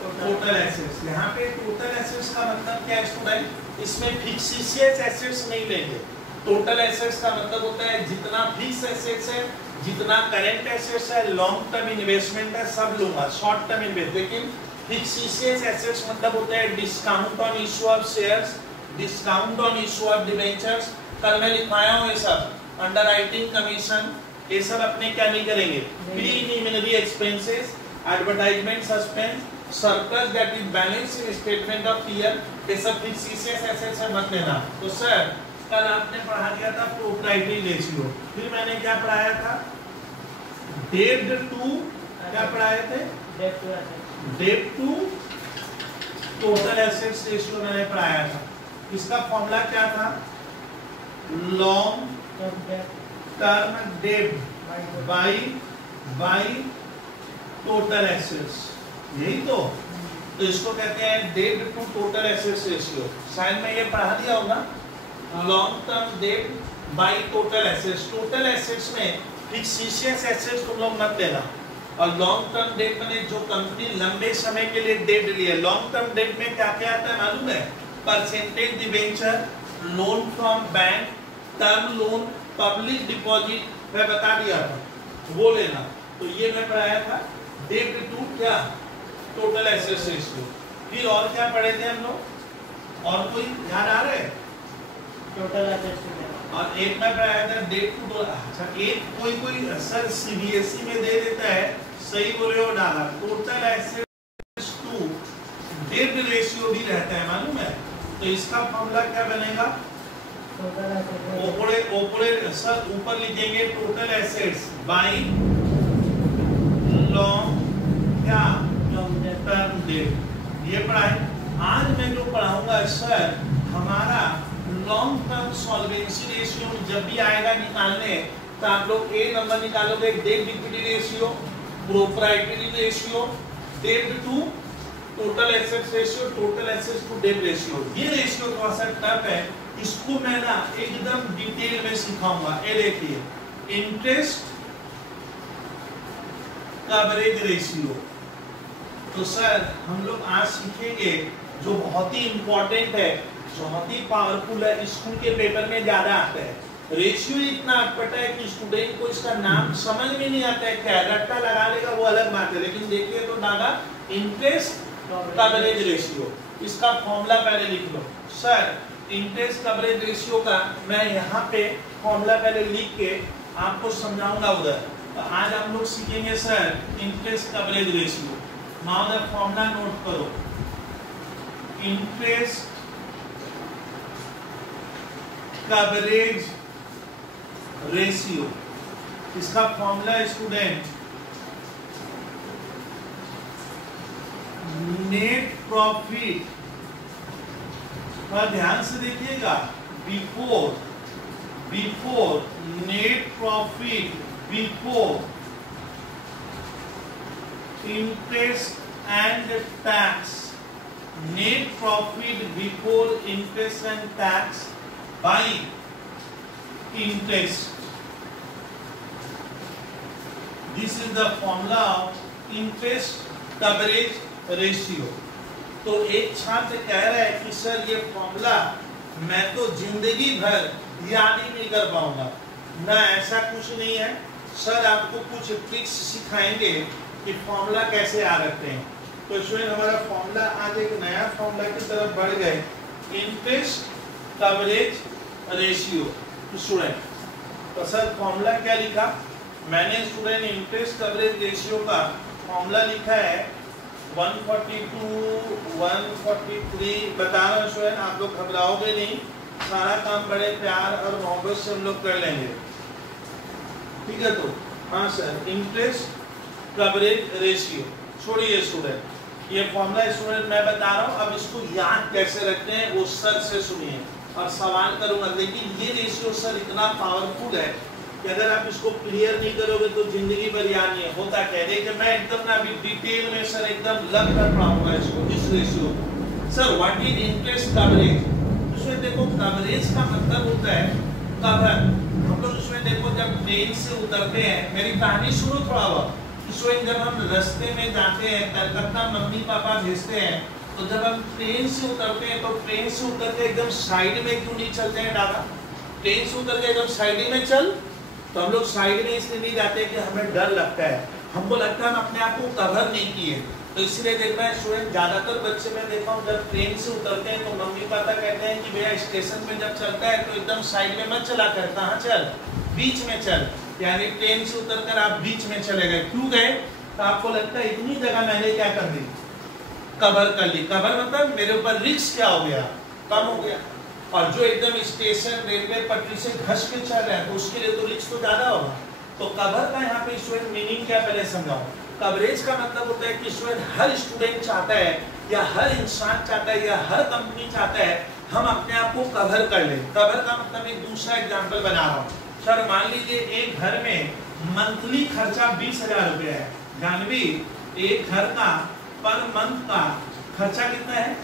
टोटल एसेट्स। यहाँ पे टोटल एसेट्स का मतलब क्या है स्टूडेंट, इसमें फिक्सिशियस एसेट्स नहीं लेंगे। टोटल एसेट्स का मतलब होता है जितना फिक्स एसेट्स है, जितना करेंट एसेट्स है, लॉन्ग टर्म इन्वेस्टमेंट है, सब लूंगा, शॉर्ट टर्म इन्वेस्ट। लेकिन फिक्सिशियस एसेट्स मतलब होता है discount on issue of shares, discount on issue of debentures. कल मैं लिखवाया हूँ ये सब, अंडरराइटिंग कमीशन, ये सब अपने क्या नहीं करेंगे, preliminary expenses, advertisement suspense, surplus that is balance in statement of year, ये सब फिक्सिशियस एसेट्स है, मत लेना। तो सर कल आपने पढ़ा दिया था प्रोप्राइटरी रेशियो। फिर मैंने क्या पढ़ाया था, डेट टू क्या पढ़ाए थे, debt to total assets ratio मैंने पढ़ाया था। इसका फॉर्मूला क्या था, long term debt by total assets, यही तो इसको कहते हैं debt to total assets ratio. शायद मैं ये पढ़ा दिया होगा, long term debt by total assets. Total assets में फिक्सिशियस एसेट्स तुम लोग मत लेना, और लॉन्ग टर्म डेट में जो कंपनी लंबे समय के लिए डेट ली है। लॉन्ग टर्म डेट में क्या क्या आता है मालूम है, percentage debenture, loan from bank, term loan, public deposit, मैं बता दिया था, वो लेना। तो ये मैं पढ़ाया था डेट टू क्या टोटल एसेट्स रेशियो। फिर और क्या पढ़े थे हम लोग, और कोई याद आ रहे, टोटल एसेट्स। और एक मैं पढ़ाया था डेट टू। अच्छा एक कोई सर सीबीएसई में दे देता है, सही बोले हो डाला, total assets to debt ratio भी रहता है मालूम है। तो इसका फॉर्मूला क्या बनेगा, ऊपर सर ऊपर लिखेंगे टोटल एसेट्स बाय लॉन्ग क्या टर्म डेट। ये पढ़ाए। आज मैं जो पढ़ाऊंगा सर, हमारा लॉन्ग टर्म सॉल्वेंसी रेशियो जब भी आएगा निकालने, तो आप लोग ए नंबर निकालोगे, debt equity ratio, proprietary ratio, debt to total assets ratio, total assets to debt ratio. ये रेशियो थोड़ा सा टफ है, इसको मैं ना एकदम डिटेल में सिखाऊंगा। ये देखिए, इंटरेस्ट कवरेज रेशियो। तो सर हम लोग आज सीखेंगे जो बहुत ही इंपॉर्टेंट है, बहुत ही पावरफुल है, स्कूल के पेपर में ज्यादा आता है। रेशियो इतना अटपटा है कि स्टूडेंट को इसका नाम समझ में नहीं आता है, क्या रट्टा लगा लेगा वो अलग बात है। लेकिन देखिए तो दादा, इंटरेस्ट कवरेज रेशियो, इसका फॉर्मूला पहले लिख लो। सर इंटरेस्ट कवरेज रेशियो का मैं यहाँ पे फॉर्मूला पहले लिख के आपको समझाऊंगा उधर। तो आज हम लोग सीखेंगे sir interest coverage ratio. Now the formula note करो, इंटरेस्ट कवरेज रेशियो। इसका फॉर्मूला स्टूडेंट नेट प्रॉफिट, पर ध्यान से देखिएगा, before net profit before interest and tax, net profit before interest and tax by interest. This is the formula of interest coverage ratio. तो एक छात्र कह रहा है कि सर ये फॉर्मूला मैं तो जिंदगी भर याद ही नहीं कर पाऊंगा। ना, ऐसा कुछ नहीं है सर, आपको कुछ ट्रिक्स सिखाएंगे कि फॉर्मूला कैसे याद रखते हैं। तो स्टूडेंट हमारा फॉर्मूला आज एक नया फॉर्मूला की तरफ बढ़ गए, इंटरेस्ट कवरेज रेशियो। स्टूडेंट तो सर फॉर्मूला क्या लिखा मैंने? स्टूडेंट इंटरेस्ट कवरेज रेशियो का फॉर्मूला लिखा है 142, 143 बता रहा हूँ स्टूडेंट, आप लोग घबराओगे नहीं, सारा काम बड़े प्यार और मोहब्बत से हम लोग कर लेंगे, ठीक है? तो हाँ सर, इंटरेस्ट कवरेज रेशियो छोड़िए स्टूडेंट, ये फॉर्मूला स्टूडेंट मैं बता रहा हूँ, अब इसको याद कैसे रखते हैं वो सर से सुनिए और सवाल करूंगा। लेकिन ये रेशियो सर इतना पावरफुल है कि अगर आप इसको क्लियर नहीं करोगे तो जिंदगी भर याद नहीं है। होता क्या है कि मैं एकदम ना अभी डिटेल में सर एकदम लग कर पढ़ाऊंगा इसको, इस ratio. Sir what is interest coverage? इसमें देखो कवरेज का मतलब होता है कवर। हम लोग इसमें देखो जब ट्रेन से उतरते हैं, मेरी कहानी सुनो थोड़ा बहुत। इसमें जब हम रास्ते में जाते हैं, कलकत्ता मम्मी पापा भेजते हैं, तो जब हम ट्रेन से उतरते हैं तो ट्रेन से उतर के एकदम साइड में क्यों नहीं चलते हैं दादा? ट्रेन से उतर के एकदम साइड में चल, तो हम लोग साइड में इसलिए नहीं जाते कि हमें डर लगता है, हमको लगता है हम अपने आप को कवर नहीं किए। तो इसलिए देखना है स्टूडेंट, ज्यादातर बच्चे मैं देखा हूँ जब ट्रेन से उतरते हैं तो मम्मी पापा कहते हैं कि भैया स्टेशन में जब चलता है तो एकदम साइड में मत चला कर, कहाँ चल, बीच में चल। यानी ट्रेन से उतरकर आप बीच में चले गए, क्यों गए? तो आपको लगता है इतनी जगह मैंने क्या कर दी, कवर कर ली। कवर मतलब मेरे ऊपर रिस्क क्या हो गया, कम हो गया। और जो एकदम स्टेशन रेलवे पटरी से घस के चल रहा है तो उसके लिए तो रिस्क तो ज्यादा होगा। तो कवर का यहाँ पे स्टूडेंट मीनिंग क्या पहले समझाओ। कवरेज का मतलब होता है कि स्टूडेंट, हर स्टूडेंट चाहता है या हर इंसान चाहता है या हर कंपनी चाहता है हम अपने आप को कवर कर ले। कवर का मतलब एक दूसरा एग्जाम्पल बना रहा हूँ सर, मान लीजिए एक घर में मंथली खर्चा 20,000 रुपया है। जानवी, एक घर का पर मंथ का खर्चा कितना है?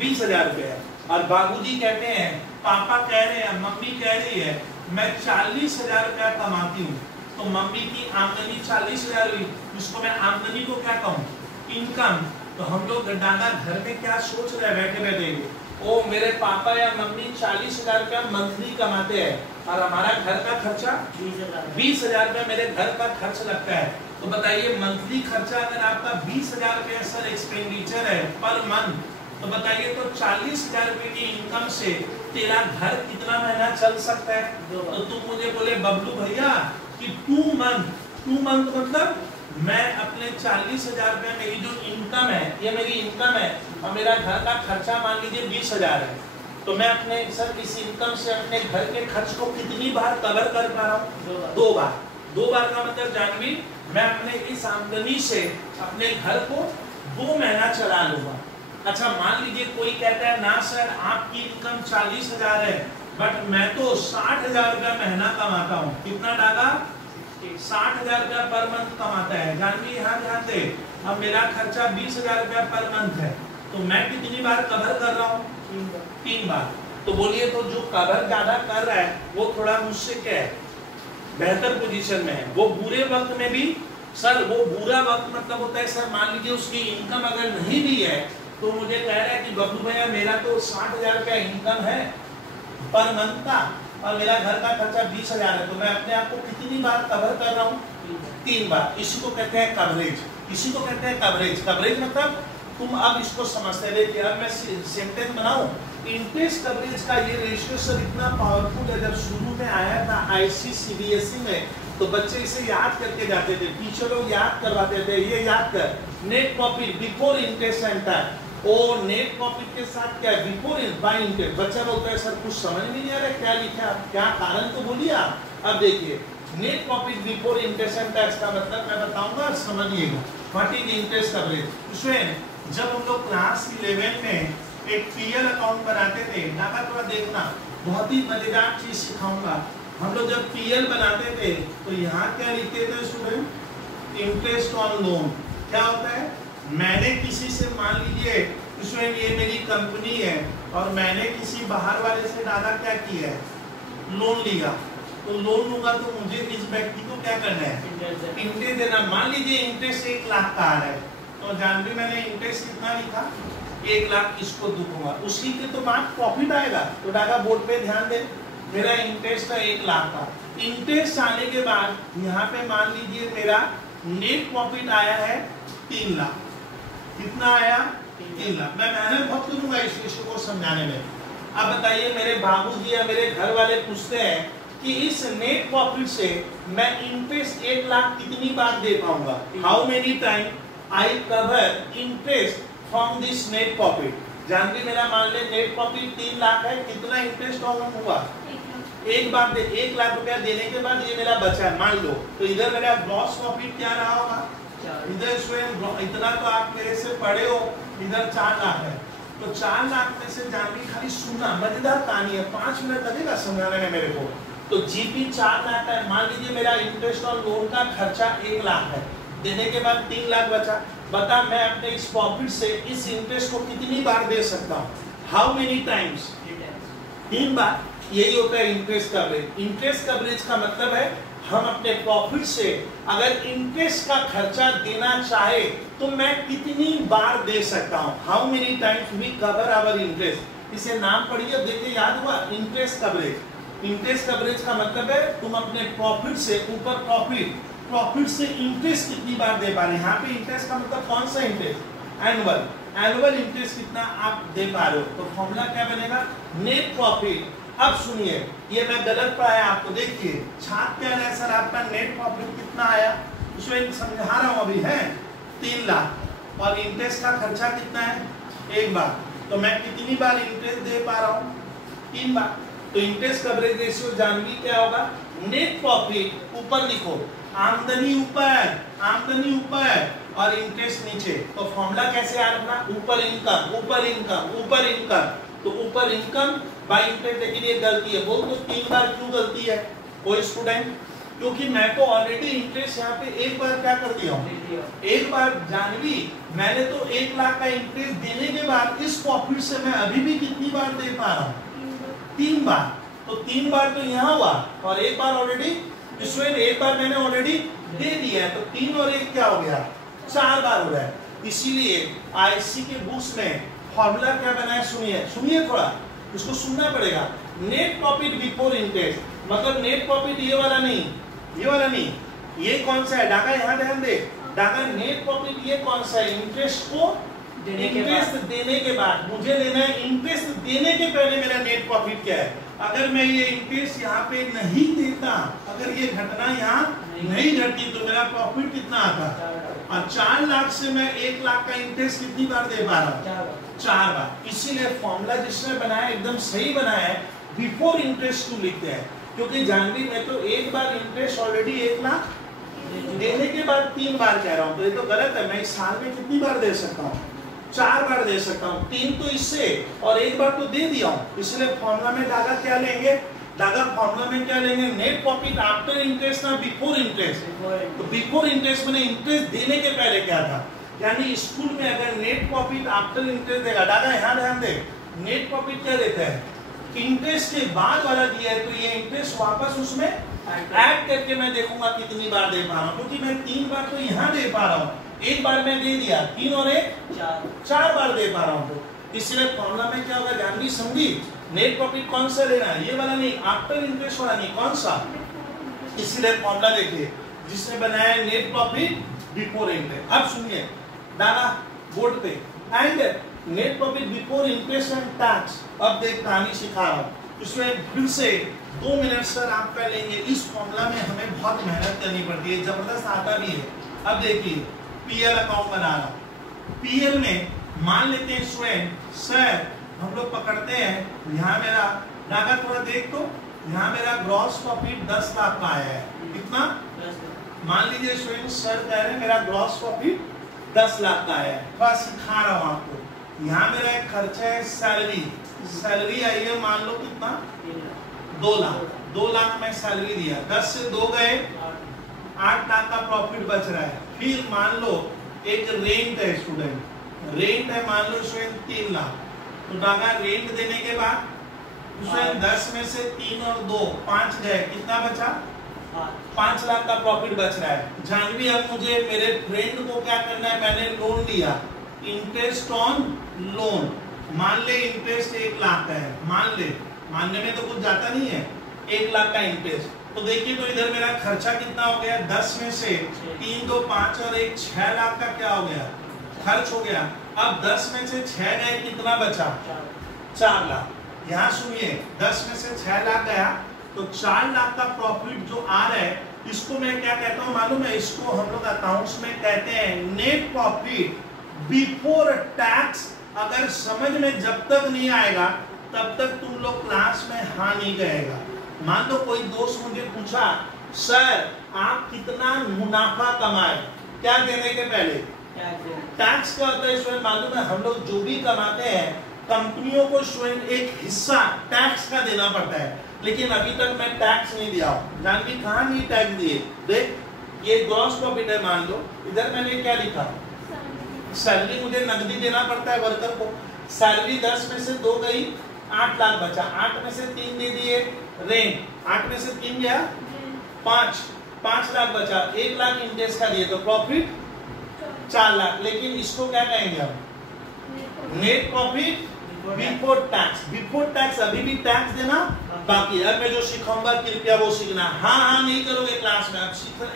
20,000 रुपया है। और बाबूजी कहते हैं, पापा कह रहे हैं, मम्मी कह रही है मैं 40,000 रुपया कमाती हूँ। तो मम्मी की आमदनी 40,000 हुई, उसको मैं आमदनी को क्या कहूँ? इनकम। तो हम लोग दादा घर में क्या सोच रहे हैं बैठे बैठे, ओ मेरे पापा या मम्मी 40,000 रुपया मंथली कमाते हैं और हमारा घर का खर्चा 20,000 रुपया मेरे घर का खर्च लगता है। तो बताइए मंथली खर्चा अगर आपका 20,000 रुपया सर एक्सपेंडिचर है पर मंथ, तो बताइए तो 40,000 रुपए की इनकम से तेरा घर कितना महीना चल सकता है? तो तुम मुझे बोले बबलू भैया कि 2 मंथ मतलब मैं अपने 40,000 रुपए मेरी जो इनकम है, ये मेरी इनकम है और मेरा घर का खर्चा मान लीजिए 20,000 है, तो मैं अपने सर इस इनकम से अपने घर के खर्च को कितनी बार कवर कर पा रहा हूँ? 2 बार। 2 बार का मतलब जानवी, मैं अपने इस आमदनी से अपने घर को 2 महीना चला लूंगा। अच्छा मान लीजिए कोई कहता है ना सर आपकी इनकम 40,000 है बट मैं तो 60,000 रुपया महीना कमाता हूँ। कितना डाला? 60,000 रुपया पर मंथ कमाता है। जानवी यहाँ ध्यान दे, अब मेरा खर्चा 20,000 रुपया पर मंथ है, तो मैं कितनी बार कवर कर रहा हूँ? 3 बार। तो बोलिए तो जो कवर ज्यादा कर रहा है वो थोड़ा मुझसे क्या है, बेहतर पोजीशन में है। वो बुरे वक्त में भी सर, वो बुरा वक्त मतलब होता है सर मान लीजिए उसकी इनकम अगर नहीं भी है तो मुझे कह रहा है कि बबलू भैया मेरा तो 60,000 रुपया इनकम है पर मंथ का और मेरा घर का खर्चा 20,000 है, तो मैं अपने आप को कितनी बार कवर कर रहा हूँ? 3 बार। इसी को कहते हैं कवरेज, इसी को कहते हैं कवरेज। कवरेज मतलब तुम अब इसको समझते देखिए, अब मैं सेंटेंस बनाऊं। इंटरेस्ट कवरेज का ये रेशियो सर इतना पावरफुल है, जब शुरू में आया था ICCBSE में तो बच्चे इसे याद करके जाते थे, टीचर लोग याद करवाते थे, ये याद कर net profit before interest enter. ओ नेट प्रॉफिट के साथ क्या है? Before by interest. बच्चा बोलता है सर कुछ समझ में नहीं आ रहा क्या लिखा, क्या कारण तो बोलिए आप। अब देखिए net profit before interest and tax का मतलब मैं बताऊंगा, समझिएगा। What is interest coverage? Student जब हम लोग क्लास 11 में एक पीएल अकाउंट बनाते थे, नाका थोड़ा देखना, बहुत ही मजेदार चीज सिखाऊंगा। हम लोग जब पीएल बनाते थे तो यहाँ क्या लिखते थे स्टूडेंट? Interest on loan. क्या होता है? मैंने किसी से मान लीजिए स्टूडेंट ये मेरी कंपनी है और मैंने किसी बाहर वाले से दादा क्या किया है? लोन लिया। तो लोन लूंगा तो मुझे इस व्यक्ति को क्या करना है, इंटरेस्ट देना। मान लीजिए इंटरेस्ट 1 लाख का आ रहा है, तो जानवी मैंने इंटरेस्ट कितना लिखा, 1 लाख, इसको दूंगा, उसी के तो बाद प्रॉफिट आएगा। तो डागा बोर्ड पे ध्यान दे, मेरा इंटरेस्ट है 1 लाख का। इंटरेस्ट आने के बाद यहाँ पे मान लीजिए मेरा नेट प्रॉफिट आया है 3 लाख। कितना आया, 3 लाख। मैं मेहनत बहुत करूंगा इस विषय को समझाने में। अब बताइए, मेरे बाबूजी या मेरे घर वाले पूछते हैं कि इस नेट प्रॉफिट से मैं इंटरेस्ट 1 लाख कितनी बार दे पाऊंगा, how many time I cover interest from this net profit. Jahnavi मेरा मान ले नेट प्रॉफिट 3 लाख है, कितना इंटरेस्ट होगा, 1 बार दे। 1 लाख रुपया देने के बाद ये मेरा बचा है, मान लो, तो इधर मेरा ग्रॉस प्रॉफिट क्या रहा होगा, इधर स्वयं इतना तो आप मेरे से पढ़े हो, इधर 4 लाख है, तो 4 लाख में से जानवी खाली सुनना, मजेदार कहानी है, 5 मिनट लगेगा समझाने में मेरे को। तो जीपी 4 लाख का है, मान लीजिए मेरा इंटरेस्ट और लोन का खर्चा 1 लाख है, देने के बाद 3 लाख बचा। बता मैं अपने इस प्रॉफिट से इस इंटरेस्ट को कितनी बार दे सकता हूँ, हाउ मेनी टाइम्स, 3 बार। यही होता है इंटरेस्ट कवरेज। इंटरेस्ट कवरेज का मतलब है हम अपने प्रॉफिट से अगर इंटरेस्ट का खर्चा देना चाहे तो मैं कितनी बार दे सकता हूँ, how many times we cover our interest. इसे नाम पढ़िए, देखिए याद हुआ, इंटरेस्ट कवरेज। इंटरेस्ट कवरेज का मतलब है तुम अपने प्रॉफिट से ऊपर प्रॉफिट से इंटरेस्ट कितनी बार दे पा रहे हैं। यहाँ पे इंटरेस्ट का मतलब कौन सा इंटरेस्ट, एनुअल इंटरेस्ट कितना आप दे पा रहे हो। तो फॉर्मूला क्या बनेगा, नेट प्रॉफिट। अब सुनिए, ये मैं गलत पढ़ाया आपको, देखिए छात्र क्या है सर आपका नेट प्रॉफिट कितना आया, उसमें समझा रहा हूँ अभी है 3 लाख, और इंटरेस्ट का खर्चा कितना है 1 बार, तो मैं कितनी बार इंटरेस्ट दे पा रहा हूँ, 3 बार। तो इंटरेस्ट कवरेज रेशियो जानवी क्या होगा, नेट प्रॉफिट ऊपर लिखो, आमदनी ऊपर और इंटरेस्ट नीचे। तो फॉर्मूला कैसे याद रखना, ऊपर इनकम, तो ऊपर इनकम बाय इंटरेस्ट। लेकिन ये गलती है, बोल तो 3 बार क्यों गलती है कोई स्टूडेंट, क्योंकि मैं तो ऑलरेडी इंटरेस्ट यहाँ पे 1 बार क्या कर दिया हूँ, 1 बार। जानवी मैंने तो 1 लाख का इंटरेस्ट देने के बाद इस प्रॉफिट से मैं अभी भी कितनी बार दे पा रहा हूँ, 3 बार। तो 3 बार तो यहाँ हुआ और 1 बार ऑलरेडी, इसमें 1 बार मैंने ऑलरेडी दे दिया है, तो 3 और 1 क्या हो गया, 4 बार हो रहा है। इसीलिए आईसी के बुक्स में फॉर्मूला क्या बनाया, सुनिए थोड़ा, उसको सुनना पड़ेगा। नेट प्रॉफिट बिफोर इंटरेस्ट, मतलब नेट प्रॉफिट ये वाला नहीं, ये कौन सा है डाका, यहाँ ध्यान दे, डाका नेट प्रॉफिट ये कौन सा है, इंटरेस्ट को इंटरेस्ट देने के बाद मुझे लेना है, इंटरेस्ट देने के पहले मेरा नेट प्रॉफिट क्या है। अगर मैं ये इंटरेस्ट यहाँ पे नहीं देता, अगर ये घटना यहाँ नहीं घटती तो मेरा प्रॉफिट कितना आता, और 4 लाख से मैं 1 लाख का इंटरेस्ट कितनी बार दे पा रहा हूँ, 4 बार। इसीलिए फॉर्मूला जिसने बनाया एकदम सही बनाया है, बिफोर इंटरेस्ट टू लिखते हैं, क्योंकि जानवी मैं तो 1 बार इंटरेस्ट ऑलरेडी 1 लाख देने के बाद 3 बार कह रहा हूँ, तो ये तो गलत है। मैं इस साल में कितनी बार दे सकता हूँ, 4 बार दे सकता हूँ, 3 तो इससे और 1 बार तो दे दिया हूँ। इसलिए फॉर्मूला में डागा क्या लेंगे, डागा फॉर्मूला में क्या लेंगे, नेट प्रॉफिट आफ्टर इंटरेस्ट ना बिफोर इंटरेस्ट। तो बिफोर इंटरेस्ट मैंने इंटरेस्ट देने के पहले क्या था, यानी स्कूल में अगर नेट प्रॉफिट आफ्टर इंटरेस्ट देगा, डागा यहाँ ध्यान दे, नेट प्रॉफिट क्या देता है, इंटरेस्ट के बाद वाला दिया है, तो ये इंटरेस्ट वापस उसमें ऐड करके मैं देखूंगा कितनी बार दे पा रहा हूँ, क्योंकि मैं 3 बार तो यहाँ दे पा रहा हूँ, 1 बार मैं दे दिया, 3 और 1 4 बार दे पा रहा हूँ। इसलिए फॉर्मूला में क्या होगा, जानवी समझी, नेट प्रॉफिट कौन सा लेना है, ये वाला नहीं, आफ्टर इंटरेस्ट वाला नहीं, कौन सा। इसलिए फॉर्मूला देखिए जिसने बनाया है नेट प्रॉफिट बिफोर इंटरेस्ट। अब सुनिए डाला बोर्ड पे, and net profit before interest and tax. अब देख कहानी सिखा रहा हूँ, उसमें फिर से 2 मिनट सर आपका लेंगे। इस फॉर्मूला में हमें बहुत मेहनत करनी पड़ती है, जबरदस्त आता भी है। अब देखिए पीएल अकाउंट बनाना, पीएल में मान लेते हैं स्टूडेंट सर हम लोग पकड़ते हैं, यहाँ मेरा डागा थोड़ा देख, तो यहाँ मेरा ग्रॉस प्रॉफिट 10 लाख का आया है, कितना, मान लीजिए स्टूडेंट सर कह रहे हैं मेरा ग्रॉस प्रॉफिट 10 लाख का आया है, थोड़ा सिखा रहा हूँ आपको। यहाँ मेरा एक खर्चा है सैलरी आई है, मान लो कितना, 2 लाख में सैलरी दिया, 10 से 2 गए, 8 लाख का प्रॉफिट बच रहा है। फिर मान लो एक रेंट है स्टूडेंट, रेंट है मान लो स्टूडेंट 3 लाख, तो डागा रेंट देने के बाद उसमें 10 में से 3 और 2 5 गए, कितना बचा? 5 लाख का प्रॉफिट बच रहा है। जानवी अब मुझे मेरे फ्रेंड को क्या करना है, मैंने लोन लिया, इंटरेस्ट ऑन लोन, मान ले इंटरेस्ट 1 लाख का है, मान ले, मानने में तो कुछ जाता नहीं है, 1 लाख का इंटरेस्ट। तो देखिए तो इधर मेरा खर्चा कितना हो गया, 10 में से 3 2 5 और 1 6 लाख का क्या हो गया, खर्च हो गया। अब 10 में से 6 गए, कितना बचा? 4 लाख। यहाँ सुनिए 10 में से 6 लाख गया तो 4 लाख का प्रॉफिट जो आ रहा है, इसको मैं क्या कहता हूँ मालूम है? इसको हम लोग अकाउंट्स में कहते हैं नेट प्रॉफिट बिफोर टैक्स। अगर समझ में जब तक नहीं आएगा तब तक तुम लोग क्लास में हाँ नहीं कहेगा। मान लो कोई दोस्त मुझे पूछा, सर आप कितना मुनाफा कमाए, क्या देने के पहले? टैक्स का होता है स्टूडेंट, मालूम है हम लोग जो भी कमाते हैं कंपनियों को स्टूडेंट एक हिस्सा टैक्स का देना पड़ता है, लेकिन अभी तक मैं टैक्स नहीं दिया हूँ। जानवी कहाँ नहीं टैक्स दिए? देख ये ग्रॉस प्रॉफिट है, मान लो इधर मैंने क्या लिखा, सैलरी मुझे नकदी देना पड़ता है वर्कर को। सैलरी 10 में से 2 गई, 8 लाख बचा, 8 में से 3 दे दिए रेंट, 8 में से 3 गया 5 लाख बचा, 1 लाख इंटरेस्ट का दिए, तो प्रॉफिट 4 लाख। लेकिन इसको क्या कहेंगे हम? Net profit before tax. Before tax अभी भी टैक्स देना बाकी है। अब मैं जो सिखाऊंगा कृपया वो सीखना। हाँ नहीं करोगे क्लास में, अब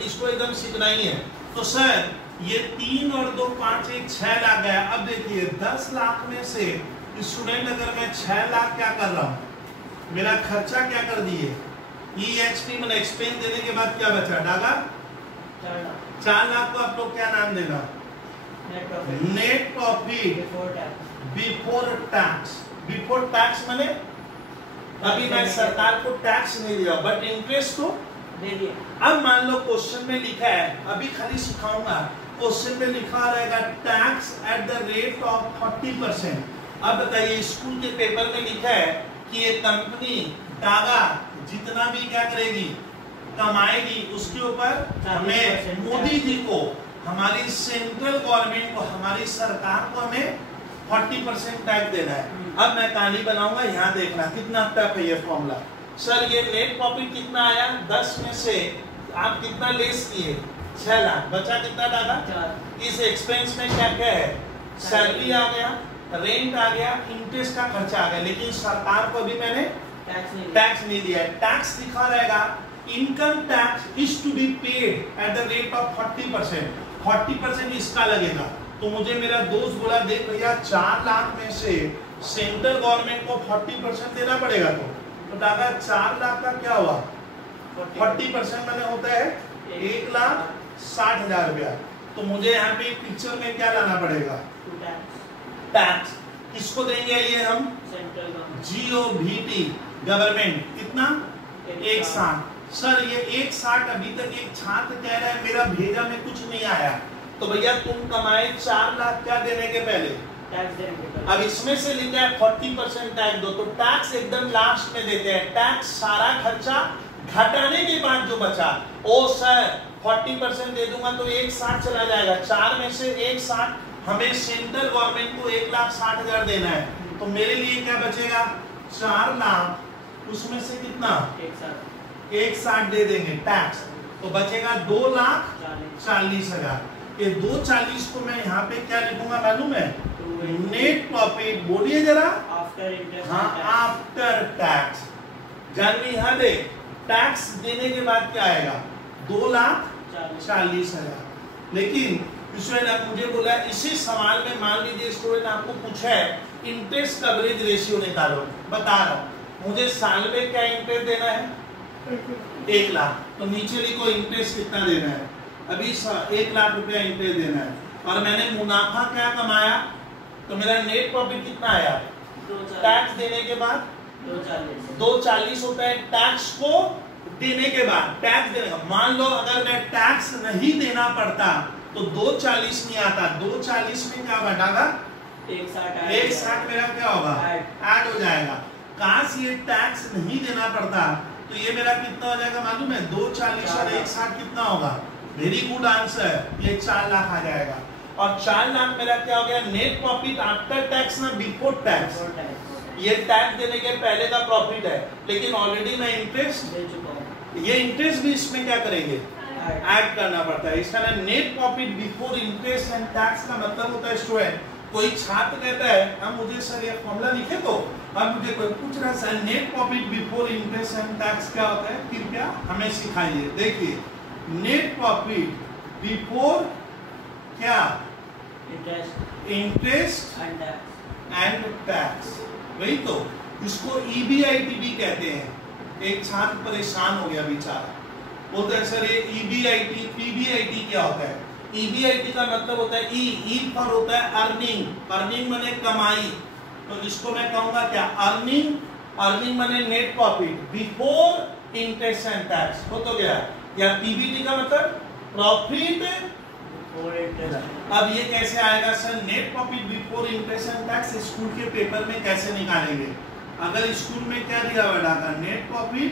इसको एकदम सीखना ही है। तो सर ये 3 और 2 5 1 6 लाख गया। अब देखिए 10 लाख में से स्टूडेंट अगर मैं 6 लाख क्या कर रहा हूँ, मेरा खर्चा क्या कर दिए, EXP मैंने एक्सपेंस देने के बाद क्या बचा, डागा 4 लाख को आप लोग क्या नाम देना? Net profit before tax. Before tax मैंने अभी मैं सरकार को टैक्स नहीं दिया बट इंटरेस्ट तो दे दिया। अब मान लो क्वेश्चन में लिखा है, अभी खाली सिखाऊंगा, क्वेश्चन में लिखा रहेगा tax at the rate of 40%। अब बताइए स्कूल के पेपर में लिखा है कि ये कंपनी डागा जितना भी क्या करेगी कमाएगी उसके ऊपर हमें मोदी जी को, हमारी सेंट्रल गवर्नमेंट को, हमारी सरकार को हमें 40% टैक्स देना है। अब मैं कहानी बनाऊंगा, यहाँ देखना कितना टफ है ये फॉर्मूला। सर ये नेट प्रॉफिट कितना आया, 10 में से आप कितना लेस किए, 6 लाख, बचा कितना डाला? इस एक्सपेंस में क्या क्या है, सैलरी आ गया, रेंट आ गया, इंटरेस्ट का खर्चा आ गया, लेकिन सरकार को भी मैंने टैक्स नहीं दिया है। टैक्स लिखा रहेगा income tax is to be paid at the rate of 40%। 40% इसका लगेगा। तो मुझे मेरा दोस्त बोला, देख भैया 4 लाख में से सेंट्रल गवर्नमेंट को 40% देना पड़ेगा। तो डागा 4 लाख का क्या हुआ, 40% मैंने होता है 1,60,000 रुपया। तो मुझे यहाँ पे पिक्चर में क्या लाना पड़ेगा, टैक्स। किसको देंगे ये हम, GOVT गवर्नमेंट, कितना 1,60। सर ये 1,60 अभी तक एक छात्र कह रहा है मेरा भेजा में कुछ नहीं आया। तो भैया तुम कमाए 4 लाख, क्या देने के पहले, टैक्स देने के पहले। अब इसमें से लिखा है 40% टैक्स दो, तो टैक्स एकदम लास्ट में देते हैं। टैक्स सारा खर्चा घटाने के बाद जो बचा, ओ सर 40% दे दूंगा तो 1,60 चला जाएगा। 4 में से 1,60 हमें सेंट्रल गवर्नमेंट को 1,60,000 देना है। तो मेरे लिए क्या बचेगा, 4 लाख, उसमें से कितना 1,60 दे देंगे टैक्स, तो बचेगा 2,40,000। ये 2,40,000 को मैं यहाँ पे क्या लिखूंगा मालूम है, नेट प्रॉफिट। बोलिए जरा, हाँ आफ्टर टैक्स। जानवी यहाँ दे, टैक्स देने के बाद क्या आएगा, 2,40,000। लेकिन स्टूडेंट अब मुझे बोला इसी सवाल में, मान लीजिए स्टूडेंट आपको पूछा है इंटरेस्ट कवरेज रेशियो निकालो, बता रहा हूँ मुझे साल में क्या इंटरेस्ट देना है, 1 लाख। तो नीचे लिखो इंटरेस्ट कितना देना है, अभी 1 लाख रुपया इंटरेस्ट देना है। और मैंने मुनाफा क्या कमाया, तो मेरा नेट प्रॉफिट कितना आया, टैक्स देने के बाद 2,40 होता है। टैक्स को देने के बाद टैक्स देने का, मान लो अगर मैं टैक्स नहीं देना पड़ता तो 2,40 नहीं आता, 2,40 में क्या घटागा, 1,60 मेरा क्या होगा, ऐड हो जाएगा। काश ये टैक्स नहीं देना पड़ता तो ये मेरा कितना हो जाएगा मालूम है, 2,40 और 1,60 कितना होगा, वेरी गुड आंसर, ये 4 लाख आ जाएगा। और 4 लाख मेरा क्या हो गया, नेट प्रॉफिट आफ्टर टैक्स ना बिफोर टैक्स। ये टैक्स देने के पहले का प्रॉफिट है, लेकिन ऑलरेडी मैं इंटरेस्ट दे चुका हूँ। ये इंटरेस्ट भी इसमें क्या करेंगे, ऐड करना पड़ता है। इसका नाम net profit before interest and tax का मतलब होता है स्टूडेंट, कोई छात्र कहता है अब मुझे सर ये फॉर्मूला लिखे दो, अब मुझे कोई पूछ रहा है sir net profit before interest and tax क्या होता है, कृपया हमें सिखाइए। देखिए नेट प्रॉफिट बिफोर क्या, इंटरेस्ट एंड टैक्स, वही तो इसको EBIT भी कहते हैं। एक छात्र परेशान हो गया बेचारा, बोलते हैं सर ये EBIT PBIT क्या होता है। EBIT का मतलब होता है ई पर होता है अर्निंग, अर्निंग माने कमाई, तो इसको मैं कहूंगा क्या, अर्निंग, अर्निंग माने net profit before interest and tax, हो तो गया। या PBT का मतलब प्रॉफिट। अब ये कैसे आएगा sir, net profit before interest and tax school के पेपर में कैसे निकालेंगे। अगर स्कूल में क्या दिया हुआ डाटा, नेट प्रॉफिट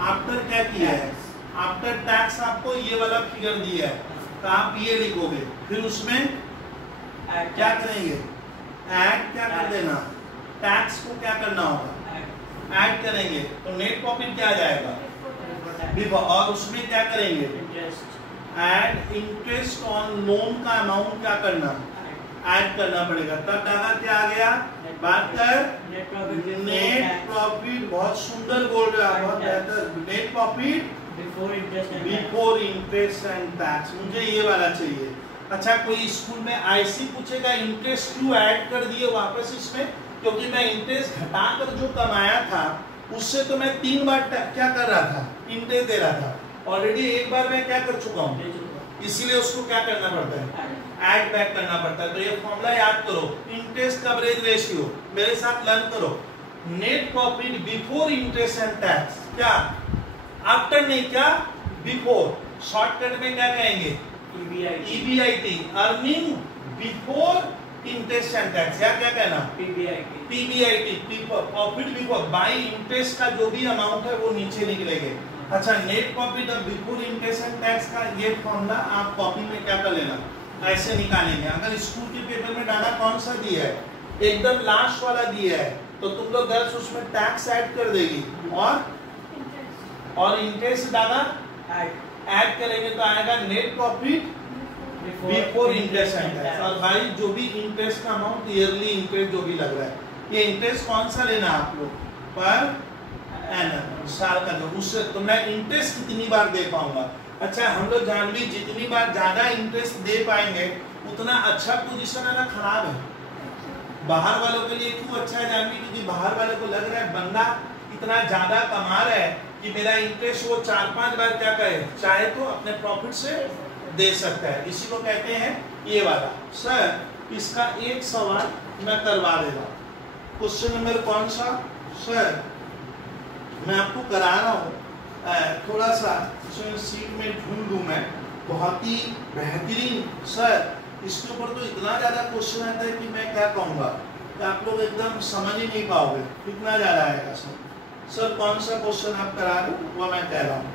आफ्टर क्या किया है, आफ्टर टैक्स आपको ये वाला फिगर दिया है, तो आप ये लिखोगे, फिर उसमें क्या करेंगे, ऐड क्या कर देना, टैक्स को क्या करना होगा, ऐड करेंगे, तो नेट प्रॉफिट क्या आ जाएगा बिफोर, और उसमें क्या करेंगे, ऐड इंटरेस्ट ऑन लोन का अमाउंट क्या करना, ऐड करना पड़ेगा, तब डाटा क्या आ गया, बात कर नेट प्रॉफिट। बहुत सुंदर बोल रहे हैं, बहुत बेहतर। Net profit before interest and tax, मुझे ये वाला चाहिए। अच्छा कोई स्कूल में ऐसी पूछेगा इंटरेस्ट क्यों ऐड कर दिए वापस इसमें, क्योंकि मैं इंटरेस्ट घटाकर जो कमाया था उससे तो मैं 3 बार क्या कर रहा था, इंटरेस्ट दे रहा था, ऑलरेडी एक बार मैं क्या कर चुका हूँ, इसीलिए उसको क्या करना पड़ता है, ऐड बैक करना पड़ता है। तो ये फॉर्मूला याद करो, इंटरेस्ट कवरेज रेशियो, मेरे साथ लर्न करो, net profit before interest and tax, क्या आफ्टर नहीं, क्या बिफोर, शॉर्टकट में क्या कहेंगे EBIT, earning before interest and tax, या क्या कहना PBIT, profit before, by interest का जो भी अमाउंट है वो नीचे निकलेंगे। अच्छा net profit before interest and tax का ये फॉर्मूला आप कॉपी में क्या कर लेना, ऐसे निकालेंगे। अगर स्कूल के पेपर में डाटा कौन सा दिया है, एकदम लास्ट वाला दिया है, तो तुम लोग गर्ल्स उसमें टैक्स ऐड कर देगी और इंटरेस्ट डाटा ऐड करेंगे, तो आएगा net profit before interest and tax. और भाई जो भी इंटरेस्ट का अमाउंट, ईयरली इंटरेस्ट जो भी लग रहा है, ये इंटरेस्ट कौन सा लेना आप लोग, पर एनम, साल का जो, उससे तो मैं इंटरेस्ट कितनी बार दे पाऊंगा। अच्छा हम लोग जानवी जितनी बार ज्यादा इंटरेस्ट दे पाएंगे उतना अच्छा पोजीशन है ना, खराब है। बाहर वालों के लिए क्यों अच्छा है जानवी, क्योंकि बाहर वालों को लग रहा है बंदा इतना ज्यादा कमा रहा है कि मेरा इंटरेस्ट वो 4-5 बार क्या करे, चाहे तो अपने प्रॉफिट से दे सकता है, इसी को कहते हैं ये वाला। सर इसका एक सवाल मैं करवा देगा, क्वेश्चन नंबर कौन सा सर, मैं आपको करा रहा हूँ, थोड़ा सा सीट में ढूंढ लूँ मैं, बहुत ही बेहतरीन सर, इसके ऊपर तो इतना ज़्यादा क्वेश्चन आता है कि मैं क्या कहूँगा कि आप लोग एकदम समझ ही नहीं पाओगे, कितना ज़्यादा आएगा सर। सर कौन सा क्वेश्चन आप करा रहे हो वो मैं कह रहा हूँ,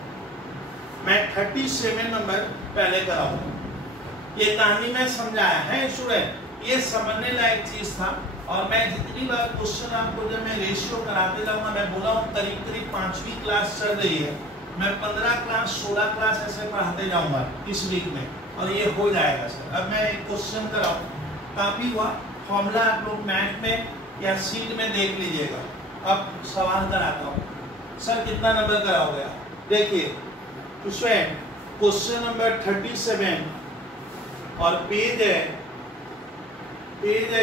मैं 37 नंबर पहले कराऊंगा। ये कहानी में समझाया है स्टूडेंट, ये समझने लायक चीज़ था। और मैं जितनी बार क्वेश्चन आपको जब मैं रेशियो कराते जाऊंगा, मैं बोला हूँ करीब 5वीं क्लास चल रही है, मैं 15 क्लास 16 क्लास ऐसे पढ़ाते जाऊंगा इस वीक में, और ये हो जाएगा सर। अब मैं एक क्वेश्चन कराऊँ, काफ़ी हुआ, फॉर्मूला आप लोग मैथ में या सीट में देख लीजिएगा। अब सवाल कराता हूँ सर, कितना नंबर कराओगे आप, देखिए स्टूडेंट क्वेश्चन नंबर 37 और पेज है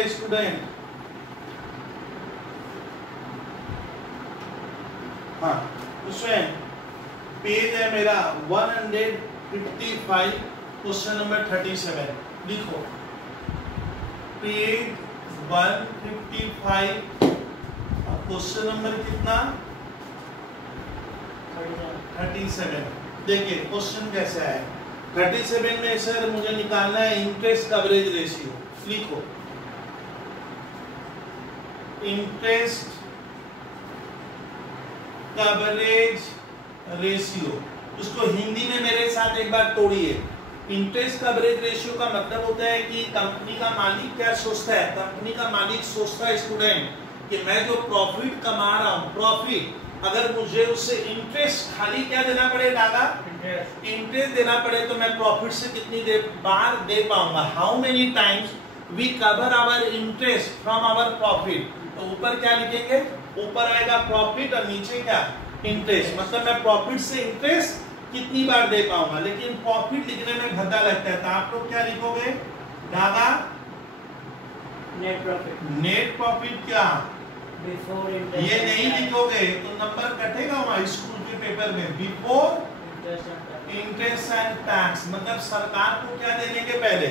स्टूडेंट, हाँ स्टूडेंट पेज है मेरा 155, क्वेश्चन नंबर 37 लिखो, पेज 155 और क्वेश्चन नंबर कितना 37। देखिए क्वेश्चन कैसा है, 37 में सर मुझे निकालना है इंटरेस्ट कवरेज रेशियो, लिखो इंटरेस्ट कवरेज रेशियो, उसको हिंदी में मेरे साथ एक बार तोड़िए। इंटरेस्ट कवरेज रेशियो का मतलब होता है कि कंपनी का मालिक क्या सोचता है, कंपनी का मालिक सोचता है स्टूडेंट कि मैं जो प्रॉफिट कमा रहा हूं, प्रॉफिट, अगर मुझे उससे इंटरेस्ट खाली क्या देना पड़ेगा, इंटरेस्ट देना पड़े, तो मैं प्रॉफिट से कितनी बार दे पाऊंगा, how many times we cover our interest from our profit. तो ऊपर क्या लिखेंगे, ऊपर आएगा प्रॉफिट और नीचे क्या, इंटरेस्ट। मतलब मैं प्रॉफिट से इंटरेस्ट कितनी बार दे पाऊंगा। लेकिन प्रॉफिट लिखने में भद्दा लगता है, तो आप लोग क्या लिखोगे, दादा नेट प्रॉफिट। नेट प्रॉफिट क्या, बिफोर इंटरेस्ट, ये नहीं लिखोगे तो नंबर कटेगा वहां स्कूल के पेपर में। बिफोर इंटरेस्ट एंड टैक्स, मतलब सरकार को क्या देने के पहले,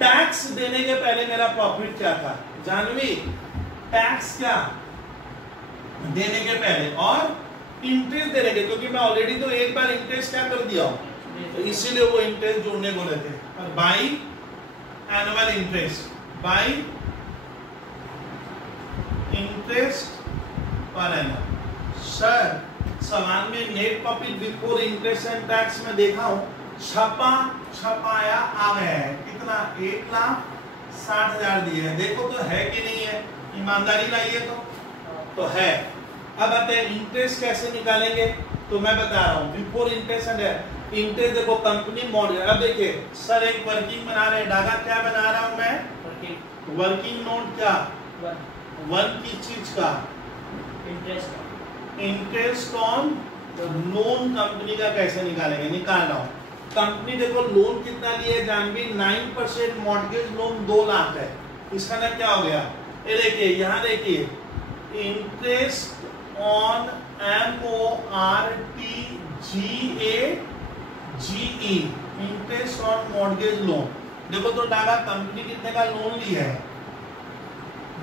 टैक्स देने के पहले मेरा प्रॉफिट क्या था, जानवी, टैक्स क्या देने के पहले और इंटरेस्ट देने के, क्योंकि मैं ऑलरेडी तो एक बार इंटरेस्ट क्या कर दिया हूं, तो इसीलिए वो इंटरेस्ट जोड़ने बोले थे। और by annual interest, by interest per annum. Sir सवाल में net profit before interest and tax में देखा हूं, छपाया आ गया है, कितना, 1,60,000 दिए है। देखो तो है कि नहीं है, ईमानदारी लाइए तो है। अब आते हैं इंटरेस्ट कैसे निकालेंगे, तो मैं बता रहा हूँ बिफोर इंटरेस्ट एंड इंटरेस्ट। देखो कंपनी मॉडल, अब देखिए सर एक वर्किंग बना रहे हैं, डागा क्या बना रहा हूँ मैं, वर्किंग नोट क्या, वन की चीज का, इंटरेस्ट ऑन लोन कंपनी का कैसे निकालेंगे, निकाल रहा हूँ। कंपनी देखो लोन कितना लिए जानवी, 9% मॉर्गेज लोन 2 लाख है, इसका ना क्या हो गया, ये देखिए यहाँ देखिए interest on MORTGAGE, interest on mortgage loan. देखो तो डागा कंपनी कितने का लोन लिया है,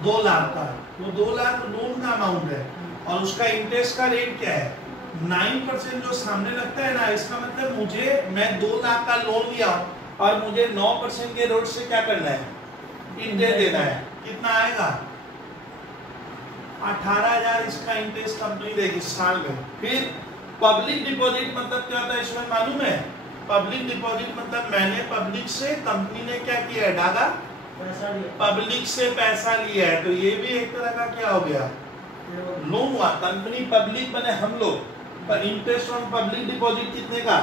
2 लाख का, वो 2 लाख लोन का अमाउंट है और उसका इंटरेस्ट का रेट क्या है, 9% जो सामने लगता है ना, इसका मतलब मैं 2 लाख का लोन लिया और मुझे 9% के रेट से क्या करना है, इंटरेस्ट देना है। कितना आएगा, 18,000 इसका इंटरेस्ट कंपनी देगी साल में। फिर पब्लिक डिपॉजिट मतलब क्या होता है, इसमें मालूम है, पब्लिक डिपॉजिट मतलब मैंने पब्लिक से, कंपनी ने क्या किया है, डागा पब्लिक से पैसा लिया है, तो ये भी एक तरह का क्या हो गया, लोन हुआ। कंपनी पब्लिक बने हम लोग, पर इंटरेस्ट ऑन पब्लिक डिपॉजिट कितने का,